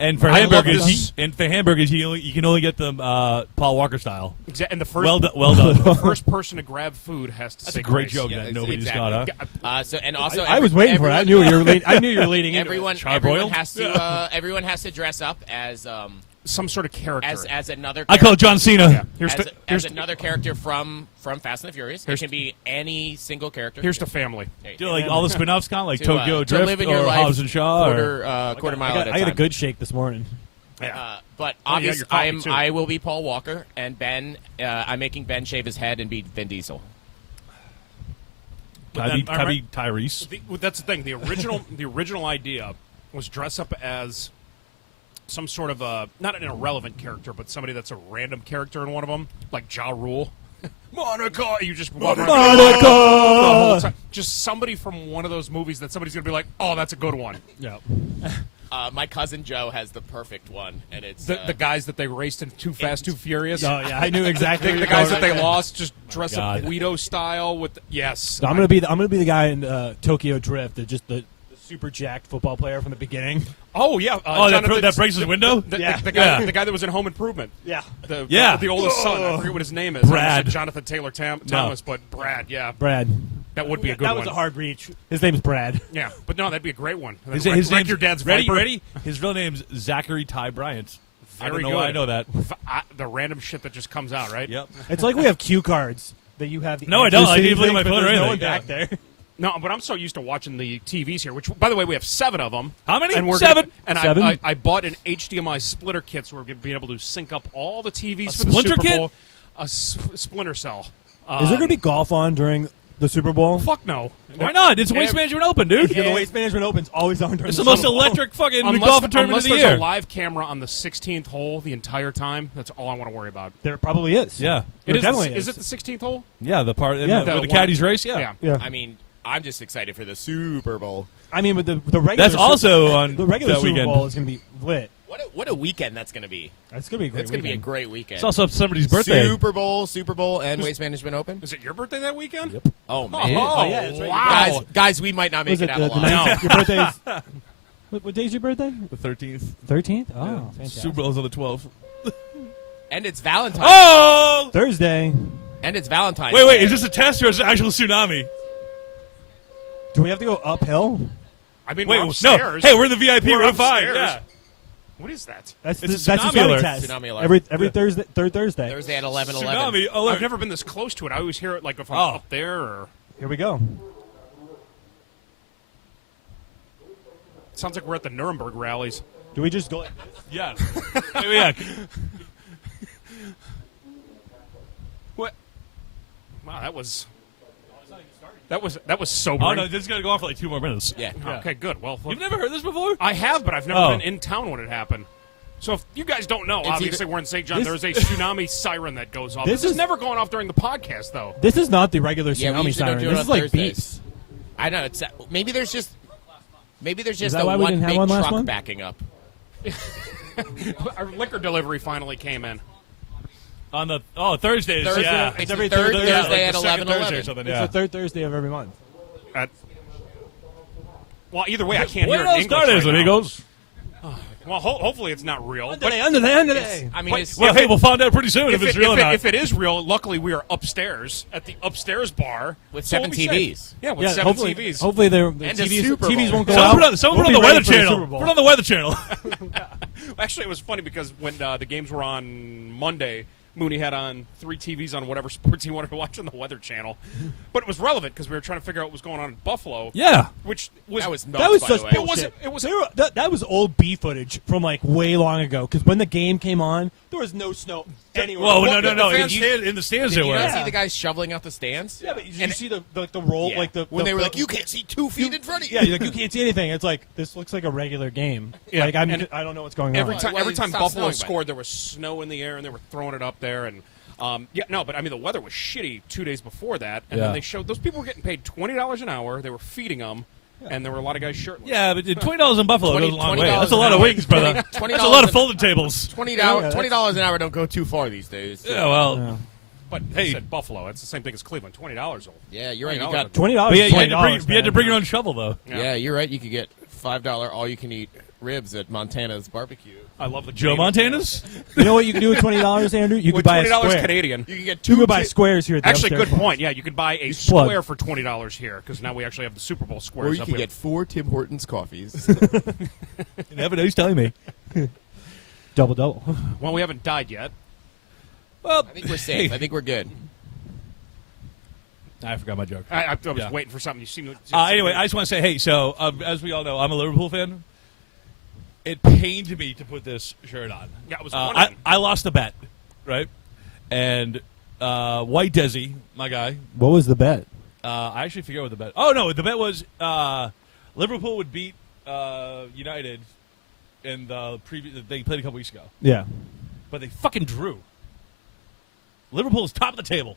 And for I love hamburgers, this. you can only get them Paul Walker style. And the first, Well done. the first person to grab food has to That's say a great grace. joke Yeah, that it's- nobody's exactly. got, huh? Also, I was waiting for it. I knew you were leading. I knew you were leading into it. Everyone Charbroiled? has to everyone has to dress up as Some sort of character. as another. I call it John Cena. Yeah. Here's as, the, as here's, another character from Fast and the Furious. It Here's- can be any single character. here's the family. Hey, Do like all the spin-offs kind of like to, Tokyo to Drift live in or your life Hobbs and Shaw. quarter mile I at a got a time. good shake this morning. Yeah. But Oh, yeah, obviously, your coffee, too. I will be Paul Walker, and Ben. I'm making Ben shave his head and be Vin Diesel. Can I be Tyrese? That's the thing. The original idea was dress up as some sort of a not an irrelevant character, but somebody that's a random character in one of them, like Ja Rule. Monica, you just walk around the whole time. Just somebody from one of those movies that somebody's gonna be like, oh, that's a good one. Yeah. My cousin Joe has the perfect one, and it's The guys that they raced in Too Fast, Too Furious. Oh yeah, I knew exactly. The where guys you're that they going. lost just dress up God. Guido style with yes. So I'm gonna be the guy in Tokyo Drift, the super jacked football player from the beginning. Oh yeah. That breaks his window. The Yeah. guy that was in Home Improvement. Yeah. The oldest son. I forget what his name is. Brad. I said Jonathan Taylor Thomas, but Brad. Yeah, Brad. that would be a good That one. was a hard reach. His name's Brad. Yeah, but no, that'd be a great one. And then His wreck name's your dad's ready. Viper. Ready? His real name's Zachary Ty Bryant. I Very don't know why good. I know that. The random shit that just comes out, right? Yep. It's like we have cue cards that you have. The No, I don't. I answers to didn't look at my things, phone but or there's no anything. one back there. No, but I'm so used to watching the TVs here. Which, by the way, we have 7 of them. How many? And we're 7? And Seven? I bought an HDMI splitter kit, so we're going to be able to sync up all the TVs A for the splinter Super kit? Bowl. A splinter cell. Is there going to be golf on during the Super Bowl? Fuck no. Why not? It's Waste Management Open, dude. Yeah, the Waste Management Open's always on during It's the the most Super Bowl. electric fucking golf Unless tournament of the there's year. a live camera on the 16th hole the entire time, that's all I want to worry about. There probably is. Yeah. There definitely Is it the 16th hole? Yeah, the part Yeah. where the one- caddies race. Yeah. Yeah. I mean, I'm just excited for the Super Bowl. I mean, with the regular That's also on the regular that Super weekend. Bowl is going to be lit. What a weekend that's going to be. That's going to be a great It's going to be a weekend. great weekend. It's also somebody's birthday. Super Bowl, and Waste Management Open. Is it your birthday that weekend? Yep. Oh man! Oh, yeah, that's right. wow. Guys, we might not make Was it it out the alive. 19th? Your birthday's... What day's your birthday? The 13th. 13th? Oh, fantastic. Super Bowl's on the 12th. And it's Valentine's. Oh! Thursday. And it's Valentine's. Wait, Day. is this a test or is it an actual tsunami? Do we have to go uphill? I mean, Wait, we're no. upstairs. Hey, we're in the VIP. We're We're fine. upstairs. Yeah. What is that? That's It's the a tsunami tsunami alert. test. Tsunami alert. Every Thursday, third Thursday. Thursday at 11:11. Tsunami alert. I've never been this close to it. I always hear it like if I'm Oh. up there or... Here we go. It sounds like we're at the Nuremberg rallies. Do we just go? Yeah. Yeah. What? Wow, that was sobering. Oh, no, this is going to go on for like 2 more minutes. Yeah. Okay, good. Well, You've never heard this before? I have, but I've never Oh. been in town when it happened. So if you guys don't know, It's obviously either- we're in St. John. This- There's a tsunami siren that goes off. This This is is- never going off during the podcast, though. This is not the regular Yeah, we tsunami usually don't siren. do it This on is like Thursdays. beeps. I know. It's maybe there's just that a why we one didn't have big one last truck month? backing up. Our liquor delivery finally came in. On the Thursdays. Thursday, Yeah. it's every the third Thursday, Yeah, Thursday like at the second 11:11. Thursday or something. It's Yeah. the third Thursday of every month. Well, either way, I can't hear it in Buenos English tardes, right now. amigos. Well, hopefully it's not real. But Under day. I mean, But- it's, Well, hey, we'll find out pretty soon if it's real or not. if it is real, luckily we are upstairs at the upstairs bar With so 7 we'll be TVs. safe. Yeah, with Yeah, 7 hopefully, TVs. hopefully the And a TVs, Super TVs Bowl. won't go Someone out. put on We'll the be Weather ready for the Channel. Super Bowl. Put on the Weather Channel. Actually, it was funny because when the games were on Monday, Mooney had on 3 TVs on whatever sports he wanted to watch on the Weather Channel. But it was relevant because we were trying to figure out what was going on in Buffalo. Yeah. Which was that was nuts, That was by such the way. bullshit. It was- They were- that was old B footage from like way long ago. Because when the game came on, there was no snow anywhere. Whoa, Well, no. the fans- In the stands Did they you were. not see Yeah. the guys shoveling out the stands? Yeah, but did you And- see the roll Yeah. like the when they were the- like, you can't see 2 feet in front of you. Yeah, you're like, you can't see anything. It's like this looks like a regular game. Yeah, Like and I don't know what's going Every on. time, Well, every it time stopped Buffalo snowing by scored, there was snow in the air, and they were throwing it up there. And but I mean, the weather was shitty 2 days before that, and Yeah. then they showed those people were getting paid $20 an hour. They were feeding them, and there were a lot of guys shirtless. Yeah, but $20 in Buffalo goes a long way. $20 That's a lot of an hour. wings, brother. $20 That's a lot of folded tables. $20 that's- an hour don't go too far these days. Yeah, well. Yeah. But Hey. they said Buffalo. It's the same thing as Cleveland. $20 old. Yeah, you're right. You $20 got $20. But yeah, is you had $20, to bring your own shovel, though. yeah, you're right. You could get $5 all you can eat ribs at Montana's barbecue. I love the Joe Canadian- Montana's? You know what you can do with $20, Andrew? You With could buy a $20 square. Canadian. You can get You two could buy ti- squares here at the Actually, upstairs good bar. point. Yeah, you could buy a plug. square for $20 here because now we actually have the Super Bowl or squares you up can here. get 4 Tim Hortons coffees. You never know. He's telling me. Double. Well, we haven't died yet. Well, I think we're safe. I think we're good. I forgot my joke. I was Yeah. waiting for something. You seem. Anyway, I just want to say, hey, so as we all know, I'm a Liverpool fan. It pained me to put this shirt on. Yeah, I was I, wondering. I lost the bet, right? And White Desi, my guy, What was the bet? I actually forget what the bet. Oh no, the bet was Liverpool would beat United in the previous. They played a couple weeks ago, Yeah. but they fucking drew. Liverpool is top of the table,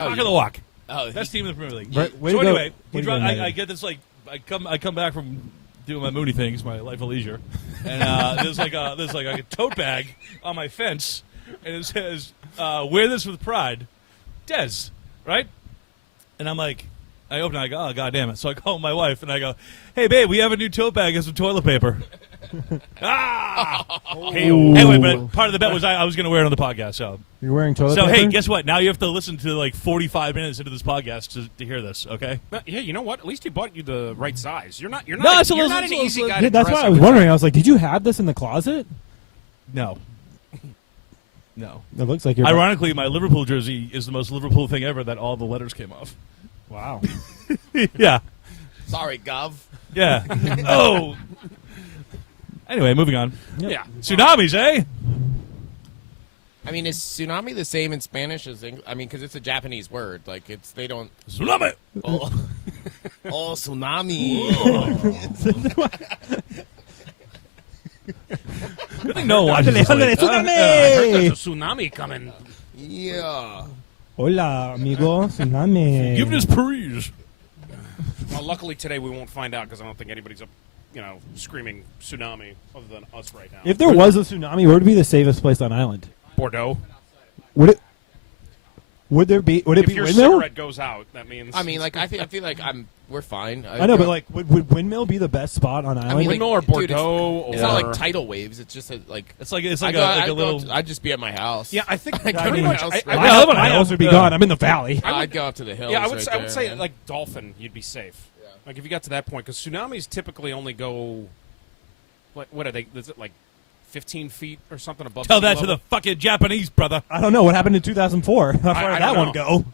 Oh, rock yeah. of the walk, Oh, best team in the Premier League. Right, way So to go. anyway, Way to go, United. I get this like I come back from doing my Mooney things, my life of leisure, and there's like a tote bag on my fence, and it says "Wear this with pride, Des," right? And I'm like, I open it, I go, oh god damn it! So I call my wife and I go, hey babe, we have a new tote bag and some toilet paper. Anyway, but part of the bet was I was going to wear it on the podcast, so. You're wearing toilet So paper? hey, guess what? Now you have to listen to like 45 minutes into this podcast to hear this. Okay? Yeah, you know what? At least he bought you the right size. You're not. You're No, not. it's a You're little- not an it's a easy little- guy. Yeah, to that's dress why I up was with. wondering. I was like, did you have this in the closet? No. No. It looks like you're. Ironically, my Liverpool jersey is the most Liverpool thing ever that all the letters came off. Wow. Yeah. sorry, Gov. Yeah. Oh. Anyway, moving on. Yeah. Tsunamis, eh? I mean, is tsunami the same in Spanish as English? I mean, because it's a Japanese word. Like, they don't. Tsunami. Oh, oh tsunami. No, watch Ándale, ándale, I tsunami! heard there's a tsunami coming. Yeah. Hola, amigo, tsunami. Give us Paris. Well, luckily today we won't find out because I don't think anybody's up, screaming tsunami other than us right now. If there was a tsunami, where would be the safest place on island? Bordeaux. Would it? Would there be? Would it If be your windmill? cigarette goes out, that means. I mean, like, I feel like we're fine. I know, but like, would windmill be the best spot on island? mean, windmill or dude, Bordeaux it's or not like tidal waves. It's just like. It's like I'd a little. I'd just be at my house. Yeah, I think I pretty mean, much. house I, right I, my I live on a my hill. house would be Yeah. gone. I'm in the valley. I'd go up to the hills. yeah, I would. right I would there, say man. like dolphin, you'd be safe. Like if you got to that point, because tsunamis typically only go. What are they? Is it like 15 feet or something above? Tell sea that to level? the fucking Japanese, brother. I don't know what happened in 2004. How far I did that don't one know. go?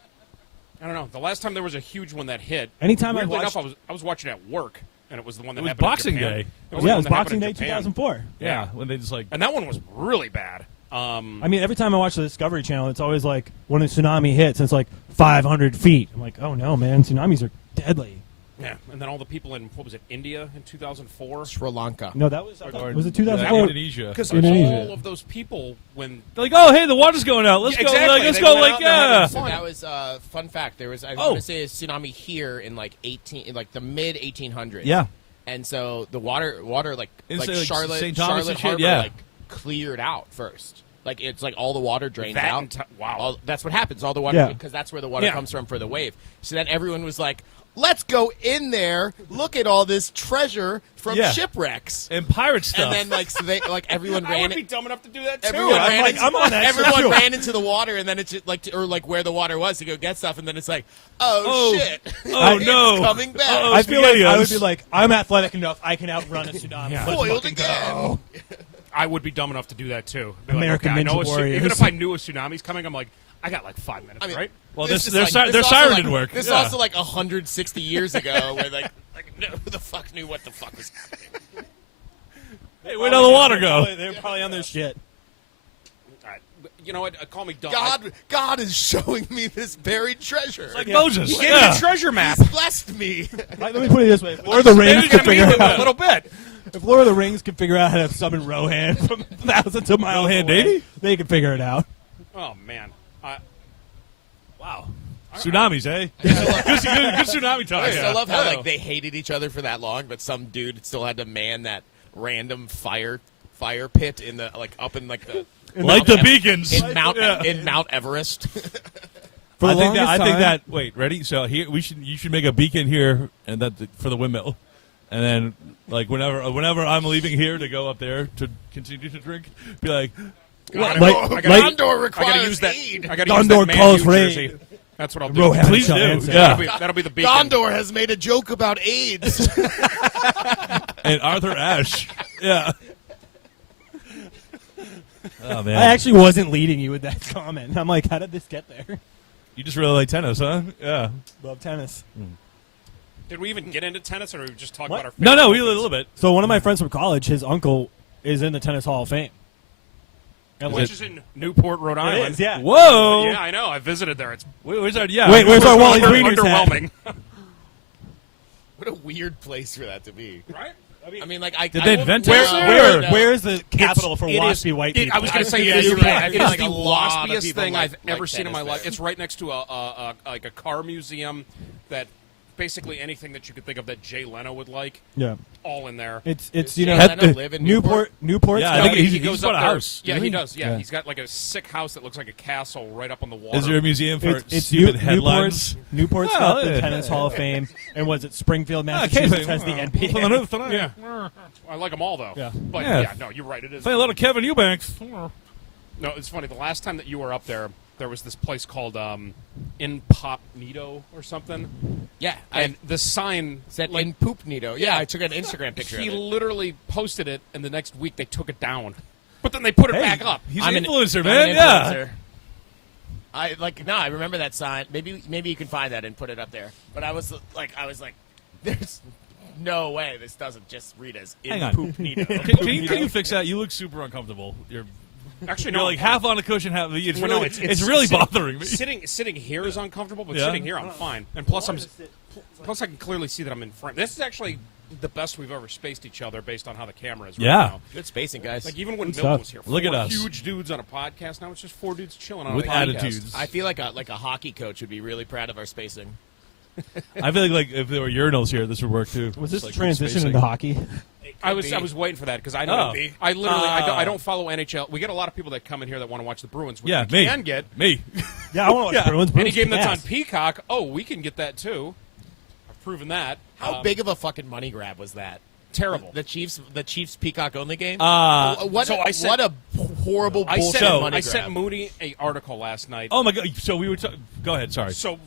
I don't know. The last time there was a huge one that hit. Anytime I weirdly watched, enough, I was watching at work, and it was the one that It was happened in Boxing Japan. Day. It yeah, the it one was that happened Boxing in Day Japan. 2004. Yeah, when they just like. And that one was really bad. I mean, every time I watch the Discovery Channel, it's always like when a tsunami hits, it's like 500 feet. I'm like, oh no, man, tsunamis are deadly. Yeah, and then all the people in, what was it, India in 2004? Sri Lanka. No, that was was it Yeah, 2004? Indonesia. Because Indonesia. all of those people, when They're like, oh, hey, the water's going out. Let's Yeah, go. exactly. Let's They go. went Like, out, they're having yeah. fun. So that was fun fact. There was I Oh. want to say a tsunami here in like the mid 1800s. Yeah. And so the water like In, like say, like, Charlotte St. Thomas Charlotte and shit, Harbor yeah. like cleared out first. Like it's like all the water drains that out. wow. That's what happens. All the water Yeah. because that's where the water Yeah. comes from for the wave. So then everyone was like, "Let's go in there. Look at all this treasure from Yeah. shipwrecks." And pirate stuff. And then like so they like everyone I ran would it. be dumb enough to do that too. Everyone I'm ran like, into, I'm on that shit, everyone too. ran into the water, and then it's just like, or like where the water was to go get stuff, and then it's like, oh, Oh. shit, Oh, It's no. coming back. Uh-oh. I feel like I would Spaghettios. be like, I'm athletic enough. I can outrun a tsunami. Yeah. Let's Foiled fucking again. go. I would be dumb enough to do that too. Be like, American okay, I know Ninja Warriors. even if I knew a tsunami's coming, I'm like, I got like 5 minutes, I mean, right? Well, this this- is their like- si- this their also siren like- didn't work. This Yeah. is also like 160 years ago, where like no, who the fuck knew what the fuck was happening? Hey, where'd all the water go? They're probably on their shit. All right. You know what? Call me dumb. God is showing me this buried treasure. Like Moses. He gave Yeah. me a treasure map. He's blessed me. Let me put it this way: if Lord of the Rings Maybe can gonna be figure a out, little bit. if Lord of the Rings can figure out how to summon Rohan from thousands of miles Rohan away, Davey? they can figure it out. Oh man. Wow. Tsunamis, eh? good tsunami talk. I still Yeah. love how Yeah. like they hated each other for that long, but some dude still had to man that random fire pit in the like up in like the Light the beacons. in Mount Yeah. in Mount Everest. For the I think longest that. time- Wait, ready? So here you should make a beacon here, and that for the windmill, and then like whenever I'm leaving here to go up there to continue to drink, be like, Like- Gondor like- requires I gotta use that. aid. I gotta use Gondor that Man calls U for jersey. aid. That's what I'll do. Rohan please shall do. answer. Yeah. That'll be the beacon. Gondor has made a joke about AIDS. and Arthur Ashe. Yeah. Oh man, I actually wasn't leading you with that comment. I'm like, how did this get there? you just really like tennis, huh? Yeah. Love tennis. Did we even get into tennis, or did we just talk What? about our? No, favorite we a opens? little bit. So one of my friends from college, his uncle is in the Tennis Hall of Fame. And Which is in Newport, Rhode Island. is, yeah. Whoa. Yeah, I know. I visited there. It's Where's our? Yeah. Wait, where's our Wally Greener's hat? underwhelming. What a weird place for that to be. Right? I mean, like, I Did I they wouldn't invent know. it? Where's the capital for It is- waspy white it- people? I was going to say Yeah, it is you're the, right. I it feel is like the a lot of waspiest people thing like- I've ever like seen in my tennis life. there. It's right next to a car museum that basically anything that you could think of that Jay Leno would like, Yeah, all in there. it's Does you know Jay Leno live in Newport's Yeah, I got- think he he's goes bought up a there. house. Yeah, Really? he does. Yeah. Yeah. He's got like a sick house that looks like a castle right up on the water. Is there a museum for it's stupid headlines? Newport's Well, got the yeah. Tennis Hall of Fame, and was it Springfield, Ah, Massachusetts has the NBA. Yeah. I like them all though. Yeah. But Yeah. yeah, no, you're right. It is. Play a lot of Kevin Eubanks. No, it's funny. The last time that you were up there, there was this place called Incognito or something, Yeah, and I the sign said like, in Poop Nito. Yeah, I took an Instagram picture he of it. literally posted it, and the next week they took it down, but then they put it Hey, back up. He's I'm an an- influencer, I'm man. an Yeah. influencer. I remember that sign. Maybe you can find that and put it up there. But I was like, there's no way this doesn't just read as in Hang on. Poop Nito. Can you fix that? You look super uncomfortable. Actually, You're no. like half on a cushion, half. It's Well, really, no, it's really sitting- bothering me. Sitting here is uncomfortable, but Yeah? sitting here I'm fine. And plus I can clearly see that I'm in frame. This is actually the best we've ever spaced each other based on how the camera is right Yeah. now. Good spacing, guys. Like even when Good Milton stuff. was here, Look at 4 us. huge dudes on a podcast. Now it's just 4 dudes chilling on With a podcast. attitudes. I feel like a hockey coach would be really proud of our spacing. I feel like if there were urinals here, this would work too. Was this Just, like, transition spacing. into hockey? I was waiting for that because I know Oh. I literally I don't follow NHL. We get a lot of people that come in here that want to watch the Bruins. Which Yeah, we me. can get Me. Yeah, I want to watch Bruins. any Bruins game kick that's on ass. Peacock. Oh, we can get that too. I've proven that. How big of a fucking money grab was that? Terrible. The Chiefs Peacock only game. What a horrible I bullshit sent, money I grab. sent Mooney an article last night. Oh my god! So we were. Go ahead. Sorry. So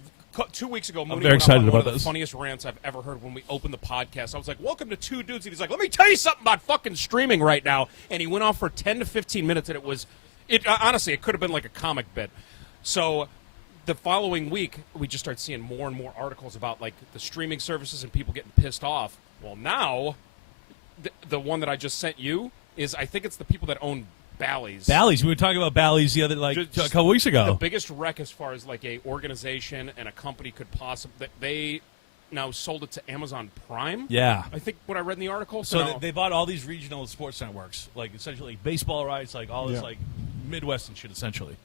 2 weeks ago, Mooney very went excited on one about of the this. funniest rants I've ever heard when we opened the podcast. I was like, welcome to 2 Dudes. And he's like, let me tell you something about fucking streaming right now. And he went off for 10 to 15 minutes, and honestly, it could have been like a comic bit. So the following week, we just started seeing more and more articles about like the streaming services and people getting pissed off. Well, now the one that I just sent you is, I think it's the people that own Bally's. Bally's. We were talking about Bally's the other a couple weeks The ago. biggest wreck as far as like a organization and a company could possibly. They now sold it to Amazon Prime. Yeah. I think what I read in the article. So now- they bought all these regional sports networks, like essentially like baseball rights, like all this Yeah. like Midwestern shit, essentially.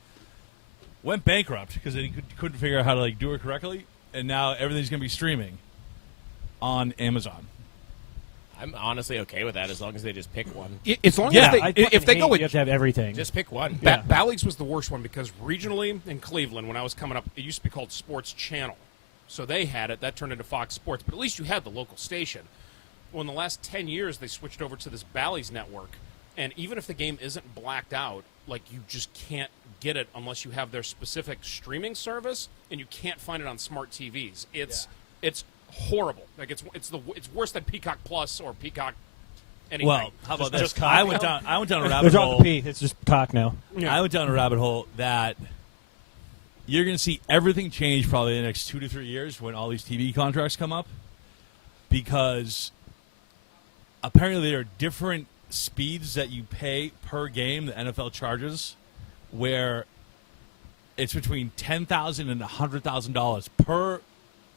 Went bankrupt because they couldn't figure out how to like do it correctly, and now everything's gonna be streaming on Amazon. I'm honestly okay with that as long as they just pick one. as long Yeah, as I they, if fucking they hate go with you have to have everything. Just pick one. Yeah. Bally's was the worst one because regionally in Cleveland, when I was coming up, it used to be called Sports Channel. So they had it. That turned into Fox Sports. But at least you had the local station. Well, in the last 10 years, they switched over to this Bally's network. And even if the game isn't blacked out, like you just can't get it unless you have their specific streaming service, and you can't find it on smart TVs. It's horrible. Like it's worse than Peacock Plus or Peacock anything. Well, how about this? Just I cock went now? down a They rabbit dropped hole. the P. It's just cock now. Yeah. I went down a rabbit hole that you're going to see everything change probably in the next 2 to 3 years when all these TV contracts come up, because apparently there are different speeds that you pay per game the NFL charges, where it's between $10,000 and $100,000 per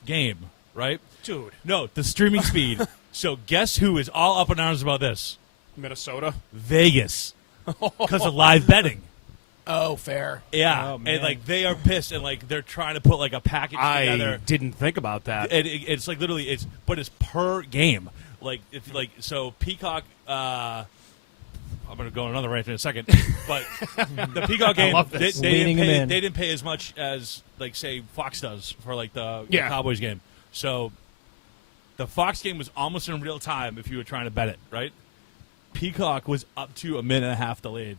game, right? Dude, No, the streaming speed. So guess who is all up in arms about this? Minnesota. Vegas, because of live betting. Oh, fair. Yeah, Oh, man. and like they are pissed, and like they're trying to put like a package together. didn't think about that. It's like literally but it's per game. Like if like so Peacock. I'm gonna go on another rant in a second, but the Peacock game love they, this. they Leaning didn't him pay. in. They didn't pay as much as like say Fox does for like the Yeah. Cowboys game. So the Fox game was almost in real time if you were trying to bet it, right? Peacock was up to a minute and a half delayed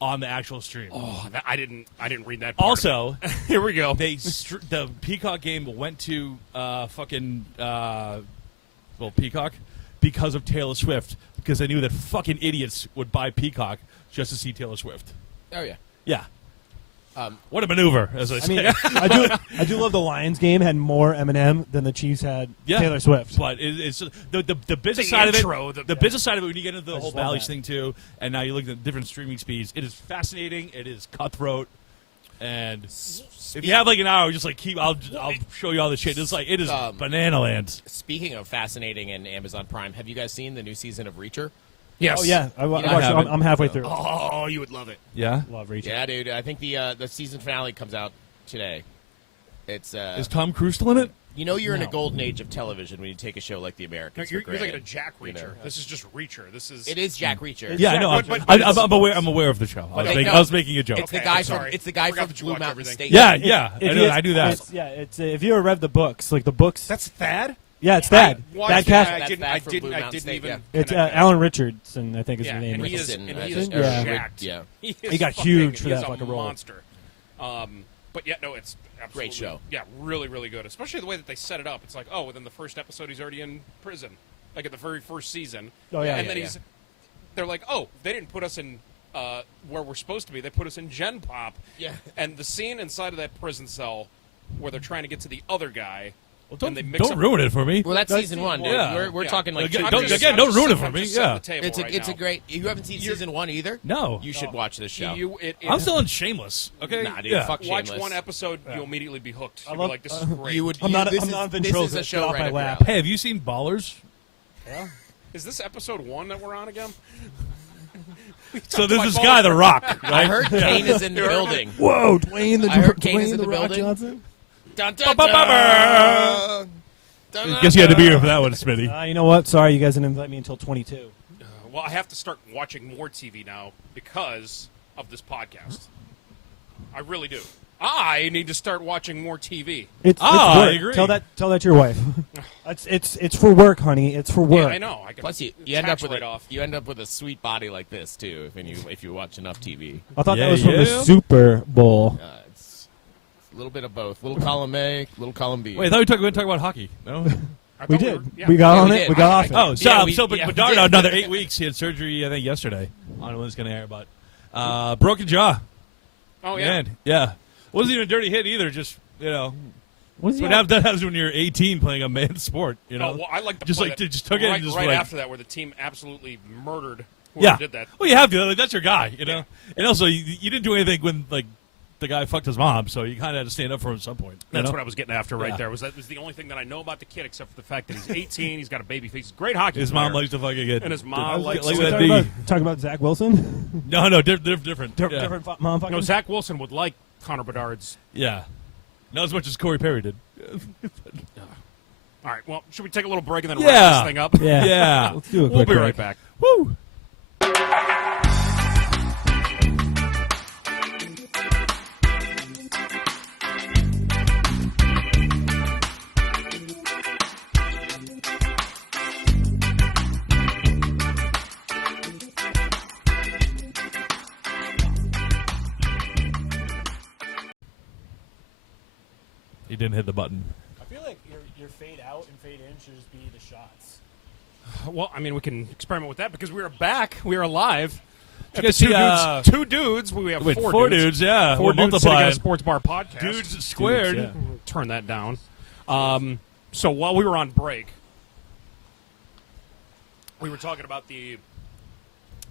on the actual stream. Oh, I didn't read that. Part of Also, it. Here we go. the Peacock game went to Peacock because of Taylor Swift, because they knew that fucking idiots would buy Peacock just to see Taylor Swift. Oh yeah. Yeah. What a maneuver, as I I say. mean, I do love the Lions game had more Eminem than the Chiefs had Yeah. Taylor Swift. But it's the business The side intro, of it. the- The business side of it, when you get into the I whole just love Bally's that. thing too, and now you look at the different streaming speeds. It is fascinating. It is cutthroat, and if you have like an hour, just like I'll show you all the shit. It's like it is banana land. Speaking of fascinating and Amazon Prime, have you guys seen the new season of Reacher? Yes. Oh yeah, I know, watched I it. haven't. I'm halfway through. Oh, you would love it. Yeah. Love Reach. Yeah, dude. I think the season finale comes out today. It's Is Tom Cruise still in it? you know you're in a No. golden age of television when you take a show like The No, Americans. you're for thinking granted, of Jack you Reacher. know. This is just Reacher. This is. It is Jack Reacher. Yeah, I know. but I'm aware. I'm aware of the show. I was making a joke. It's the Okay, guy I'm from sorry. it's the guy Forgot from that you Blue watch Mountain everything. State. Yeah, If- yeah. if I you- know. I do that. It's if you ever read the books, like the books. That's Thad. Yeah, it's Thad. I watched Thad it, Cast. I That's didn't. Thad I from didn't. Blue I Mountain didn't State, even. yeah. It's connect that. Alan Richardson, I think is Yeah, his name. and he is. Richardson, And he I is think. Yeah. jacked. Yeah. He got fucking- huge for he is that a fucking role. monster. But yeah, no, it's absolutely, Great show. Yeah, really, really good. Especially the way that they set it up. It's like, oh, within the first episode, he's already in prison, like at the very first season. Oh, yeah. and then Yeah, he's. They're like, oh, they didn't put us in where we're supposed to be. They put us in Gen Pop. Yeah. And the scene inside of that prison cell where they're trying to get to the other guy, Well, and they mix don't up- ruin it for me. Well, that's That's season season 1, dude. one. We're Yeah. talking like Again, I'm don't- just- again, I'm don't just- ruin it for I'm me. just setting Yeah. the table It's a right it's a now. great. You haven't seen season 1 either. No. You should watch this show. I'm still on Shameless. Okay. Nah, dude, yeah. fuck Watch Shameless. one episode, you'll immediately be hooked. You'll love- be like, this is great. You would. I'm not. This I'm is, not this is a ventriloquist. show Get off right my up your lap. alley. Hey, have you seen Ballers? Is this episode 1 that we're on again? So there's this guy, The Rock. I Right? heard Kane is in the building. Whoa, Dwayne I heard Kane is in the Rock building. Johnson. Dun, dun, Ba-ba-ba-ba. dun, dun, Guess you had to be here dun. for that one, Smitty. You know what? Sorry, you guys didn't invite me until 22. Well, I have to start watching more TV now because of this podcast. I really do. I need to start watching more TV. It's I work. agree. Tell that to your wife. it's for work, honey. It's for work. Yeah, I know. I can Plus, you end up with right off. you end up with a sweet body like this too if you watch enough TV. I thought Yeah, that was from the yeah. Super Bowl. It's a little bit of both. Little column A, little column B. Wait, I thought we were going to talk about hockey. No? I We thought did. were- yeah. We got Yeah, on we it. did. We got off it. Oh, so, Yeah, we Bedard did. another 8 weeks. He had surgery, I think, yesterday. I don't know when it's going to air, but broken jaw. Oh, yeah. Man, yeah. Wasn't even a dirty hit either. Just, you know. What's What that happens when you're 18 playing a man's sport, you know? Oh, well, I like the just play like that just took it right, and just right like, after that, where the team absolutely murdered whoever yeah. did that. Well, you have to. Like, that's your guy, you know. Yeah. And also, you didn't do anything when like the guy fucked his mom, so you kind of had to stand up for him at some point. You That's know? what I was getting after right Yeah. there. Was the only thing that I know about the kid, except for the fact that he's 18, he's got a baby face, he's a great hockey His player. mom likes to fucking get. And his mom likes like to- that Talking about Zach Wilson. No, different. Yeah. Different mom fucking. No, Zach Wilson would like Connor Bedard's. Yeah. Not as much as Corey Perry did. All right, well, should we take a little break and then Yeah. wrap this thing up? Yeah. Yeah. Let's do a We'll quick be break. right back. Woo! He didn't hit the button. I feel like your fade out and fade in should just be the shots. Well, I mean, we can experiment with that because we are back. We are live. At You the guys see, two dudes. We have Wait, four, four dudes, yeah. Four We're dudes sitting at a multiplying. sports bar podcast. Dudes squared. yeah. Turn that down. So while we were on break, we were talking about the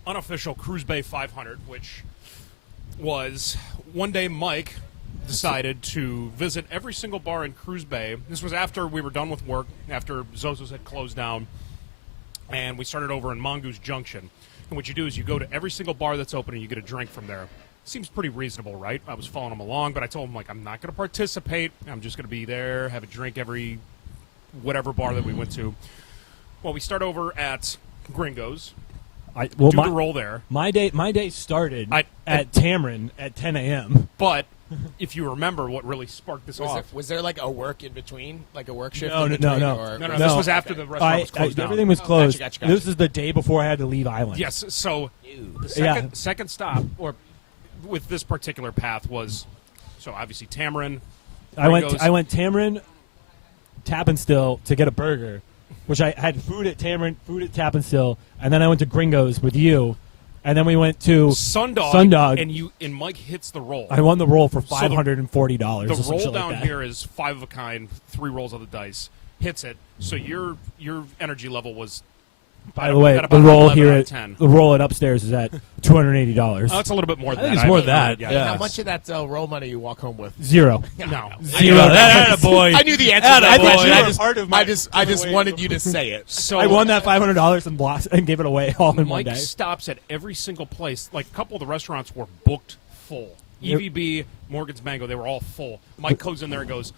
unofficial Cruise Bay 500, which was one day Mike decided to visit every single bar in Cruise Bay. This was after we were done with work, after Zozo's had closed down, and we started over in Mongoose Junction. And what you do is you go to every single bar that's open and you get a drink from there. Seems pretty reasonable, right? I was following him along, but I told him, like, I'm not going to participate. I'm just going to be there, have a drink every whatever bar that we went to. Well, we start over at Gringo's. Do the roll there. My day started I- at Tamron at 10 a.m. But if you remember what really sparked this off. Was there like a work in between, like a work shift? No, in no, between, no. or- No, was this it- was after the restaurant was closed down. Everything was Oh, closed. gotcha. This is the day before I had to leave Island. Yes, so Ew. the Yeah. second stop, or with this particular path, was so obviously Tamarind. I Gringo's. went Tamron, Tap and Still to get a burger, which I had food at Tamron, food at Tap and Still, and then I went to Gringo's with you, and then we went to Sundog, and Mike hits the roll. I won the roll for So $540. the or some roll shit like down that. here is 5 of a kind, 3 rolls of the dice, hits it. So your energy level was. By the way, at the about roll 11 here out of at 10. the roll at upstairs is at $280. Oh, it's a little bit more than I think that. it's more haven't than counted that, yet. yeah. How much of that roll money you walk home with? Zero. No. Zero. That boy. I knew the answer. Atta to that boy. question. You I were just, part of my I just giveaway. wanted you to say it. So I won that $500 and lost and gave it away all in one Mike day. stops at every single place. Like a couple of the restaurants were booked full. Yep. EVB, Morgan's Mango, they were all full. Mike goes in there and goes,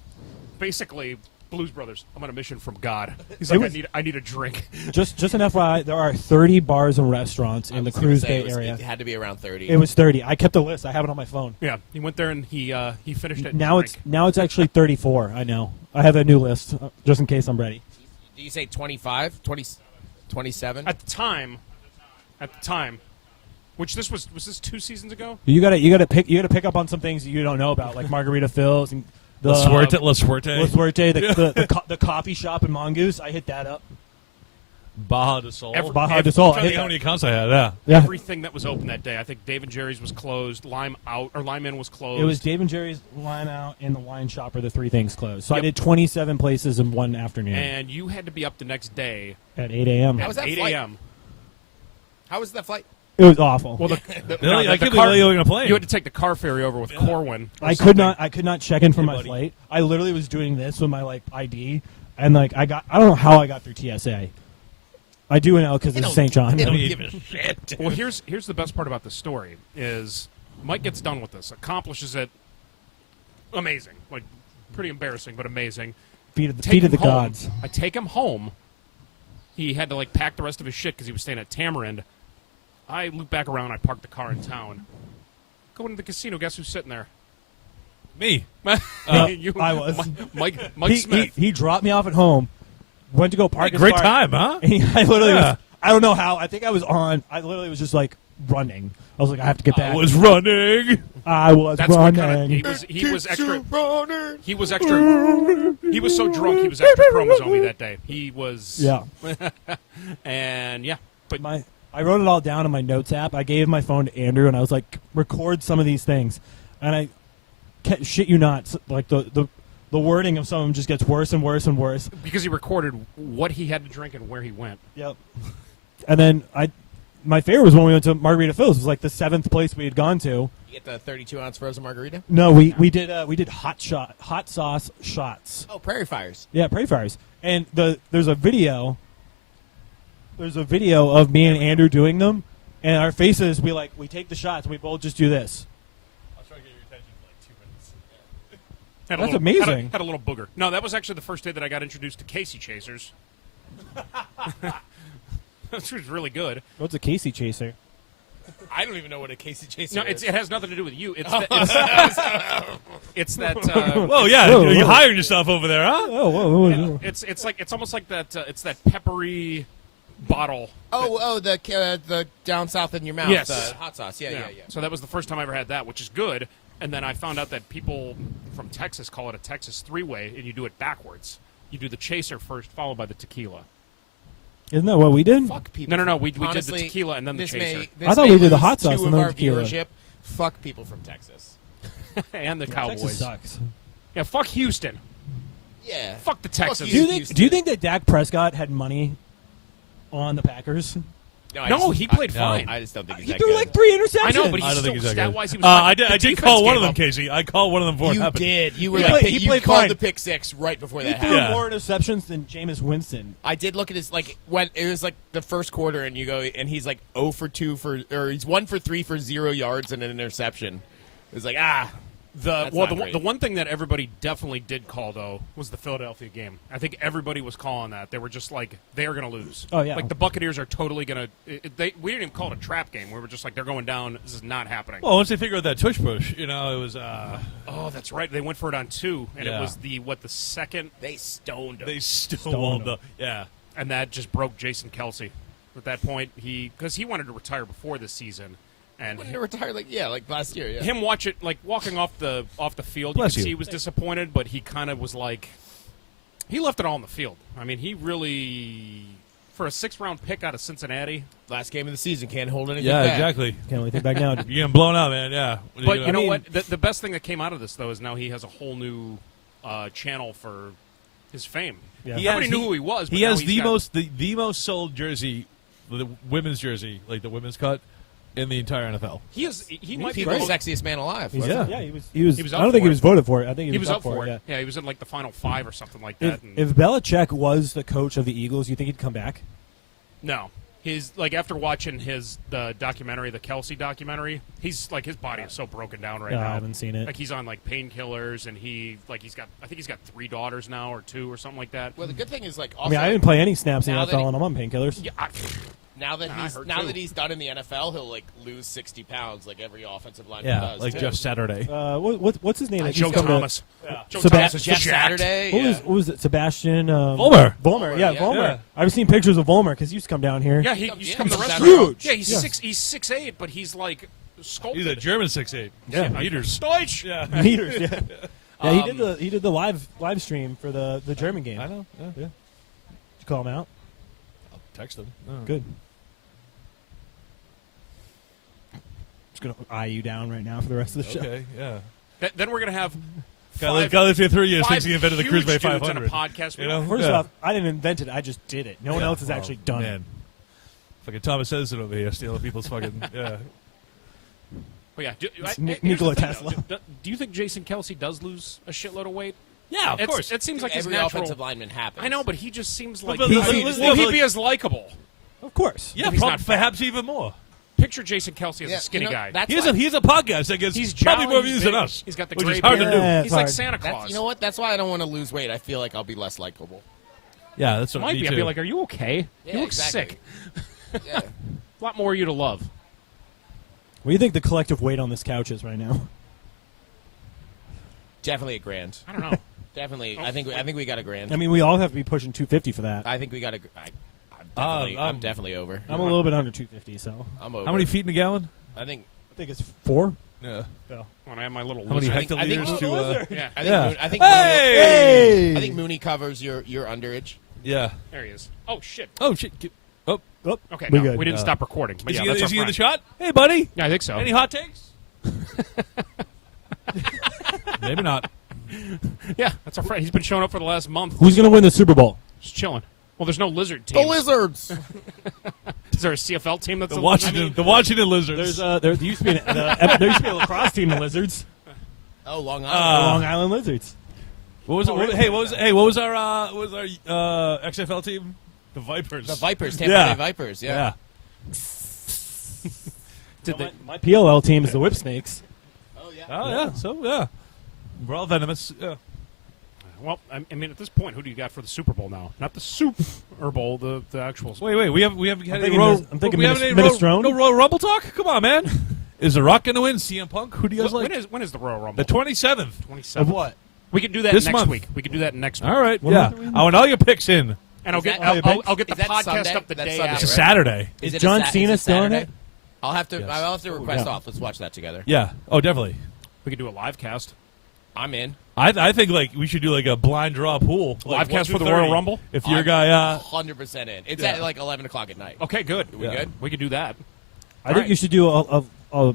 basically, Blues Brothers, I'm on a mission from God. He's It like, was- I need a drink. Just an FYI, there are 30 bars and restaurants I in the was gonna Cruise say Bay it was- area. It had to be around 30. It was 30. I kept a list. I have it on my phone. Yeah, he went there and he finished it. Now it's actually 34. I know. I have a new list just in case I'm ready. Do you say 25? 20, 27? at the time, which this was this 2 seasons ago? You gotta pick up on some things that you don't know about, like Margarita Phil's and the La Suerte. La Suerte, the coffee shop in Mongoose. I hit that up. Baja de Sol. Baja de Sol. I'm trying to think how many accounts I had. Yeah. Yeah. Everything that was open that day. I think Dave and Jerry's was closed. Lime In was closed. It was Dave and Jerry's, Line Out, and the Wine Shop are the three things closed. So I Yep. did 27 places in one afternoon And you had to be up the next day at 8 a.m. How was that 8 flight? a.m. How was that flight? It was awful. Well, Really? I the can't car- believe you were going to play. You had to take the car ferry over with Corwin. or I something. could not check in for my buddy. flight. I literally was doing this with my ID, and I don't know how I got through TSA. I do know because it's St. John. They don't mean- give a shit. Well, here's the best part about the story is Mike gets done with this, accomplishes it, amazing, like pretty embarrassing, but amazing. Feet of Take the him home. gods. I take him home. He had to pack the rest of his shit because he was staying at Tamarind. I loop back around. I park the car in town. Go into the casino. Guess who's sitting there? Me. You, I was. Mike Smith. He dropped me off at home. Went to go park his Great car. time, huh? And I literally Yeah. was, I don't know how. I think I was on. I literally was just running. I was like, I have to get back. I was running. I was That's what kind running. of he was extra. He was extra. He was so drunk. He was extra chromosome that day. He was. Yeah. And yeah, but I wrote it all down in my notes app. I gave my phone to Andrew, and I was like, record some of these things. And I shit you not, the wording of some of them just gets worse and worse and worse. because he recorded what he had to drink and where he went. Yep. And then my favorite was when we went to Margarita Phil's. It was like the 7th place we had gone to. You get the 32-ounce frozen margarita? No, we did hot sauce shots. Oh, Prairie Fires. Yeah, Prairie Fires. And there's a video of me and Andrew doing them, and our faces we take the shots and we both just do this. I'll try to get your attention for like 2 minutes. Had a That's little- amazing. Had a little booger. No, that was actually the first day that I got introduced to Casey Chasers. Which was really good. What's a Casey chaser? I don't even know what a Casey Chaser No, is. it has nothing to do with you. It's that. Whoa, yeah. Whoa, you whoa. hired yourself over there, huh? Oh, whoa. It's almost like that. It's that peppery bottle. the down south in your mouth. Yes. The hot sauce. Yeah. So that was the first time I ever had that, which is good. And then I found out that people from Texas call it a Texas three-way, and you do it backwards. You do the chaser first, followed by the tequila. Isn't that what we did? Fuck people. No. We Honestly, did the tequila and then the this chaser. I thought we did the lose hot sauce two and of then our tequila. viewership. Fuck people from Texas. and the Texas Cowboys. sucks. Yeah, fuck Houston. Yeah. Fuck the Texans. Do you Houston. think that Dak Prescott had money on the Packers? No, he played fine. I just don't think he's He that threw good. like 3 interceptions. I know, but I he's don't think still he's that good. stat-wise, he was I the did defense call one gave of them, up. Casey. I called one of them before it You happened. did. You were He like played- he you played called fine. the pick six right before He that threw happened. Yeah. more interceptions than Jameis Winston. I did look at his when it was like the first quarter, and you go, and he's like 0 for 2 or he's 1 for 3 for 0 yards and an interception. It was like That's not great. The one thing that everybody definitely did call though was the Philadelphia game. I think everybody was calling that. They were just like they are going to lose. Oh, yeah. like the Buccaneers are totally going to. We didn't even call it a trap game. We were just like they're going down. This is not happening. Well, once they figured out that tush push, it was. Oh, that's right. They went for it on 2, and Yeah. it was the second, They stoned him. They still Stoned won them. yeah. and that just broke Jason Kelsey. At that point, because he wanted to retire before this season, and When he retired, like last year. Yeah. him walking off the field, Bless you could you. see he was disappointed, but he kind of was like, he left it all on the field. I mean, he really, for a 6th-round pick out of Cincinnati. Last game of the season, can't hold anything Yeah, back. exactly. Can't wait to back now. You're getting blown out, man. Yeah. But you know mean- what? The best thing that came out of this, though, is now he has a whole new channel for his fame. Yeah. Everybody knew who he was. But He now has he's the got- the most sold jersey, the women's jersey, like the women's cut, in the entire NFL. He might be People, the the sexiest man alive. He's, Yeah. yeah, he was. He was I up don't think for he it. was voted for it. I think He was up for it. it. Yeah, he was in like the final 5 or something like Yeah. that. and- If Belichick was the coach of the Eagles, you think he'd come back? No. His after watching the documentary, the Kelsey documentary, he's like his body is so broken down right No, now. I haven't seen it. Like he's on like painkillers, and he's got 3 daughters now or 2 or something like that. Well, the good thing is I also mean, I didn't play any snaps in the now that NFL, he- and I'm on painkillers. Yeah, now that I heard too. he's done in the NFL, he'll like lose 60 pounds like every offensive lineman Yeah, does. like too. Jeff Saturday. What's his name? that Joe used to come to- Thomas. Joe Sebast- Thomas is Jeff jacked. Saturday. What was it? Sebastian Volmer. Volmer, yeah, yeah. Volmer. Yeah. I've seen pictures of Volmer because he used to come down here. Yeah, he Yeah, used to come to the he's restaurant. huge. Yeah, he's Yeah. 6'8", but he's like sculpted. He's a German 6'8". Yeah. meters. Deutsch. Yeah. meters. Yeah, yeah. He did the live stream for the German game. I know. Yeah. Did you call him out? text him. Oh. Good. Just gonna eye you down right now for the rest of the show. Okay, yeah. Then we're gonna have Guy lived here 3 years, thinks he invented the Cruise Bay huge dudes 500. in a podcast. You know? First Yeah. off, I didn't invent it. I just did it. No one else has actually done it. Man. Fucking Thomas Edison over here stealing people's fucking yeah. Well, yeah. It's Here's Nikola the thing, Tesla. though. Do you think Jason Kelsey does lose a shitload of weight? Yeah, of course. It seems like his Every natural. offensive lineman happens. I know, but he just seems like but- will but- he but- be as likable? Of course. Yeah, he's not fat. perhaps even more. Picture Jason Kelsey as Yeah, a skinny you know, guy. That's He's why- a podcast that gets He's probably jolly, more he's views than big, us. he's got the which gray is hard to beard. do. Yeah, He's it's like hard. Santa Claus. That's, you know what? That's why I don't want to lose weight. I feel like I'll be less likable. Yeah, that's what Might me be. too. I'd be like, "Are you okay? Yeah, you look exactly. sick. Yeah. A lot more of you to love." What do you think the collective weight on this couch is right now? Definitely a grand. I don't know. Definitely. I think we got a grand. I mean, we all have to be pushing 250 for that. I think we got a. I'm definitely over. I'm a little bit under 250, so I'm over. How many feet in a gallon? I think. I think it's 4. Yeah. When I have my little How many lizard. I think- hectoliters to? Yeah, I think. Yeah. Moon, I think. Hey! Mooney, I think Mooney covers your underage. Yeah. there he is. Oh shit. Oh shit. Oh, Oh, Okay, we no, good. we didn't stop recording. But is yeah, he, that's our is he in the friend. shot? Hey, buddy. Yeah, I think so. Any hot takes? Maybe not. Yeah, that's our friend. He's been showing up for the last month. Who's going to win the Super Bowl? Just chilling. Well, there's no lizard team. The Lizards. Is there a CFL team that's The a Washington, the Washington Lizards. There used to be there used to be a lacrosse team, the Lizards, Oh, Long the Island. Long Island Lizards. What was it? What was our XFL team? The Vipers. The Vipers. Tampa Yeah. Bay Vipers. Yeah. Yeah. Did they, My PLL team is the Whip Snakes. Oh yeah. Oh yeah. So yeah, we're all venomous. Yeah. well, I mean, at this point, who do you got for the Super Bowl now? Not the Super Bowl, the actual. Wait. We haven't had any thinking Royal. I'm thinking we haven't any Minestrone. No Royal Rumble talk. Come on, man. Is The Rock going to win? CM Punk? Who do you guys like? When is the Royal Rumble? The 27th. 27th. what? We can do that This next month. week. We can do that next week. All right. What yeah. month are we in? I want all your picks in. And I'll Is get that- I'll get the is that podcast Sunday? up the That's day Sunday, after. It's a right? Saturday. Is it John a Cena still in Saturday? it? I'll have to. Yes. I'll have to request yeah. off. Let's watch that together. Yeah. Oh, definitely. We could do a live cast. I'm in. I think like we should do like a blind draw pool. Like Live cast 1 for the through Royal 30. Rumble? If your guy, 100% in. It's yeah. at like 11 o'clock at night. Okay, good. We good? We could do that. I think Alright. you should do a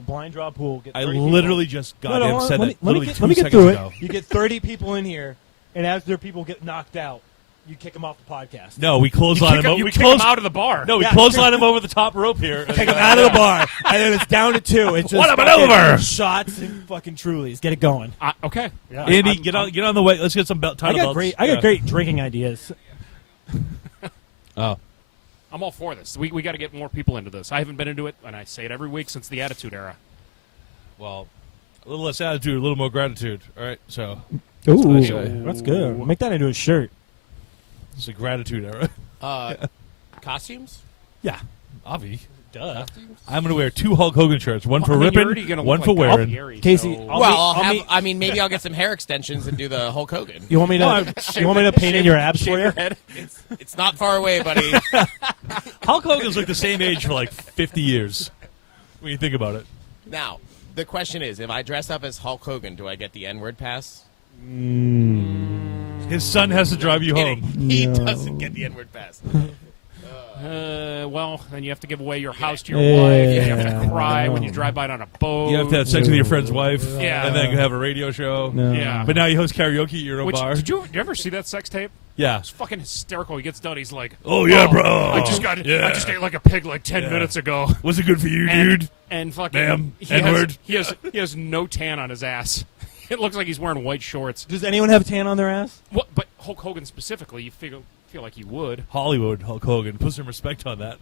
blind draw pool. Get I 30 people. literally just No, goddamn hold on, said let that me literally get, 2 let me get seconds through ago. it. You get 30 people in here, and after people get knocked out, you kick them off the podcast. No, we You clothesline kick him. him, you We kick close. him out of the bar. No, we Yeah. clothesline him over the top rope here. Take them out of the bar, and then it's down to 2. It's just What a fucking maneuver! Shots and fucking Trulies. Get it going. Okay. Yeah. Andy, I'm- get on the way. Let's get some I title got belts. great. I got great drinking ideas. Oh, I'm all for this. We got to get more people into this. I haven't been into it, and I say it every week since the Attitude Era. well, a little less attitude, a little more gratitude. All right, so Ooh, say. that's good. Make that into a shirt. it's a gratitude era. Costumes? Yeah, Avi. Duh. I'm gonna wear 2 Hulk Hogan shirts, one for I mean, you're ripping, already gonna one look for like wearing. Gary, Casey, so- I'll Well, meet- I'll meet- I mean, maybe I'll get some hair extensions and do the Hulk Hogan. You want me to? You want me to paint in your abs for you? It's not far away, buddy. Hulk Hogan's like the same age for like 50 years. When you think about it. Now, the question is, if I dress up as Hulk Hogan, do I get the N-word pass? His son has to drive you Kidding. home. He No. doesn't get the N-word pass. Well, then you have to give away your house to your Yeah. wife. You have to cry when you drive by it on a boat. You have to have sex with your friend's wife, Yeah. and then you have a radio show. No. Yeah. But now you host karaoke at your own Which, bar. did you ever see that sex tape? Yeah. It's fucking hysterical. He gets done. He's like, Oh, yeah, bro. I just got. Yeah. I just ate like a pig like 10 Yeah. minutes ago. Was it good for you, And, dude? and fucking Ma'am, he has, N-word. he has no tan on his ass. It looks like he's wearing white shorts. Does anyone have tan on their ass? What? But Hulk Hogan specifically, you feel like he would. Hollywood, Hulk Hogan. Put some respect on that.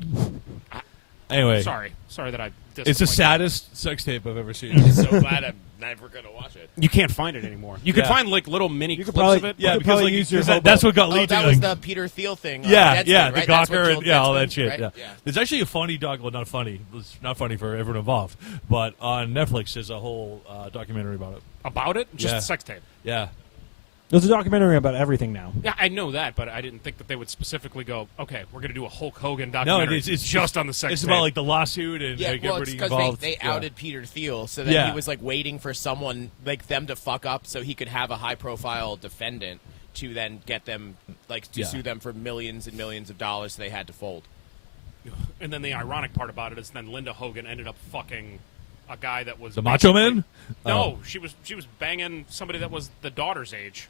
Anyway, Sorry that I. dissed it's him the like saddest sex tape I've ever seen. I'm so glad I'm never going to watch it. that. You can't find it anymore. You can Yeah. find like little mini You could clips probably- of it. Yeah, could because probably like, use your 'cause hobo. that's what got Oh, Lee that to was like, the Peter Thiel thing. yeah, Deadspin, yeah, right? the That's what Gawker, killed and yeah, all Deadspin, that shit. right? Yeah. There's actually a funny well, not funny. It's not funny for everyone involved, but on Netflix there's a whole documentary about it. About it, just Yeah. a sex tape. Yeah, There's a documentary about everything now. Yeah, I know that, but I didn't think that they would specifically go, okay, we're going to do a Hulk Hogan no, documentary. it's just on the sex It's tape. about like the lawsuit and Yeah, like, well, it's everybody because involved. they Yeah. outed Peter Thiel, so that Yeah. he was like waiting for someone like them to fuck up, so he could have a high-profile defendant to then get them like to Yeah. sue them for millions and millions of dollars. So they had to fold. And then the ironic part about it is then Linda Hogan ended up fucking a guy that was The Macho basically- Man? No, Oh. she was banging somebody that was the daughter's age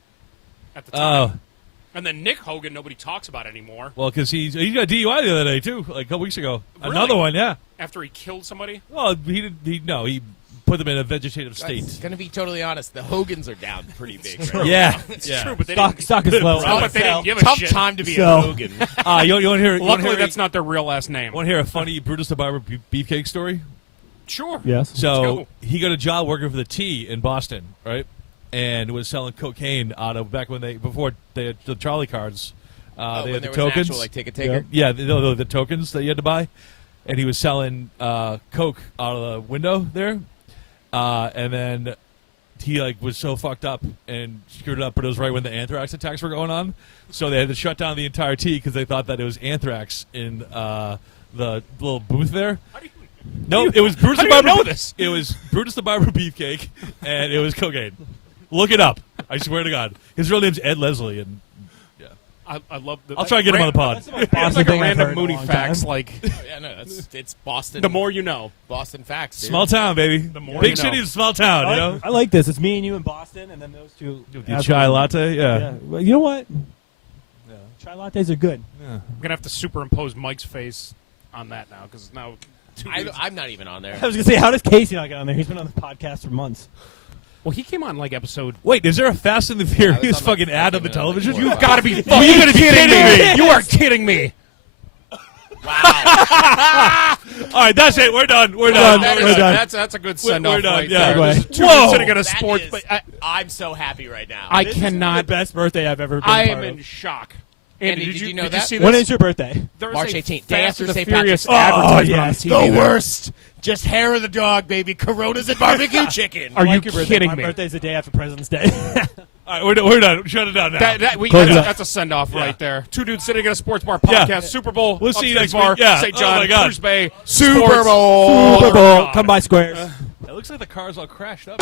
at the Oh. time. And then Nick Hogan, nobody talks about anymore Well, because he got a DUI the other day too, like a couple weeks ago. Really? Another one, yeah. after he killed somebody. Well, he put them in a vegetative state. Gonna be totally honest, the Hogans are down pretty big. Right Yeah, now. It's yeah. true, but they Stock, didn't. stock is low. But they didn't give a Tough shit. time to be So- a Hogan. You want to hear? Luckily, that's not their real last name. Want to hear a funny Brutus the Barber beefcake story? Sure. Yes. So go. he got a job working for the T in Boston, right? And was selling cocaine out of back before they had the Charlie cards. Oh, they when had there the was an tokens. actual like ticket taker. Yeah, the tokens that you had to buy, and he was selling coke out of the window there, and then he like was so fucked up and screwed it up. But it was right when the anthrax attacks were going on, so they had to shut down the entire T because they thought that it was anthrax in the little booth there. How do you- No, it was Brutus How the do you Barber. know this? It was Brutus the Barber beefcake, and it was cocaine. Look it up. I swear to God, his real name's Ed Leslie, and yeah, I love the. I'll try to get him on the pod. That's the most It's Boston like a thing I've random heard in a Mooney long facts. time. Like Oh, yeah, no, it's Boston. the more you know. Boston facts. Dude. Small town, baby. The more Big you know. city is small town. I You like, know, I like this. It's me and you in Boston, and then those two. the as chai well. latte. Yeah. Yeah. Well, you know what? Chai lattes are good. I'm gonna have to superimpose Mike's face on that now because now. I'm not even on there. I was gonna say, how does Casey not get on there? He's been on the podcast for months. Well, he came on like episode. Wait, is there a Fast and the I was Furious on fucking the ad on the fucking, television? like, You've got to be you fucking gotta be kidding kidding me! You are kidding me! Wow. All right, that's it. We're done. We're done. done. We're done. That's a good send off we're done, right yeah. there. There's Segue. two Whoa! dudes sitting at a That sports. is- But I'm so happy right now. I This is cannot. the best birthday I've ever been I part am in of. shock. Andy, did you know did that? You see this? When is your birthday? There is March a 18th, day Fast after and the St. Furious Patrick's Day. advertisement yes. on TV. The worst. Just hair of the dog, baby. Coronas and barbecue chicken. Are you Like your birthday. kidding My me? birthday's the day after President's Day. All right, we're done. Shut it down now. Close it up. That's a send off Yeah. right there. Two dudes sitting at a sports bar Yeah. podcast. Super Bowl. We'll see you Upstairs next bar, week. Yeah. St. Oh John, my God. Coos Bay, Super Sports. Bowl. Super Oh, Bowl. God. Come by Squares. It looks like the cars all crashed up.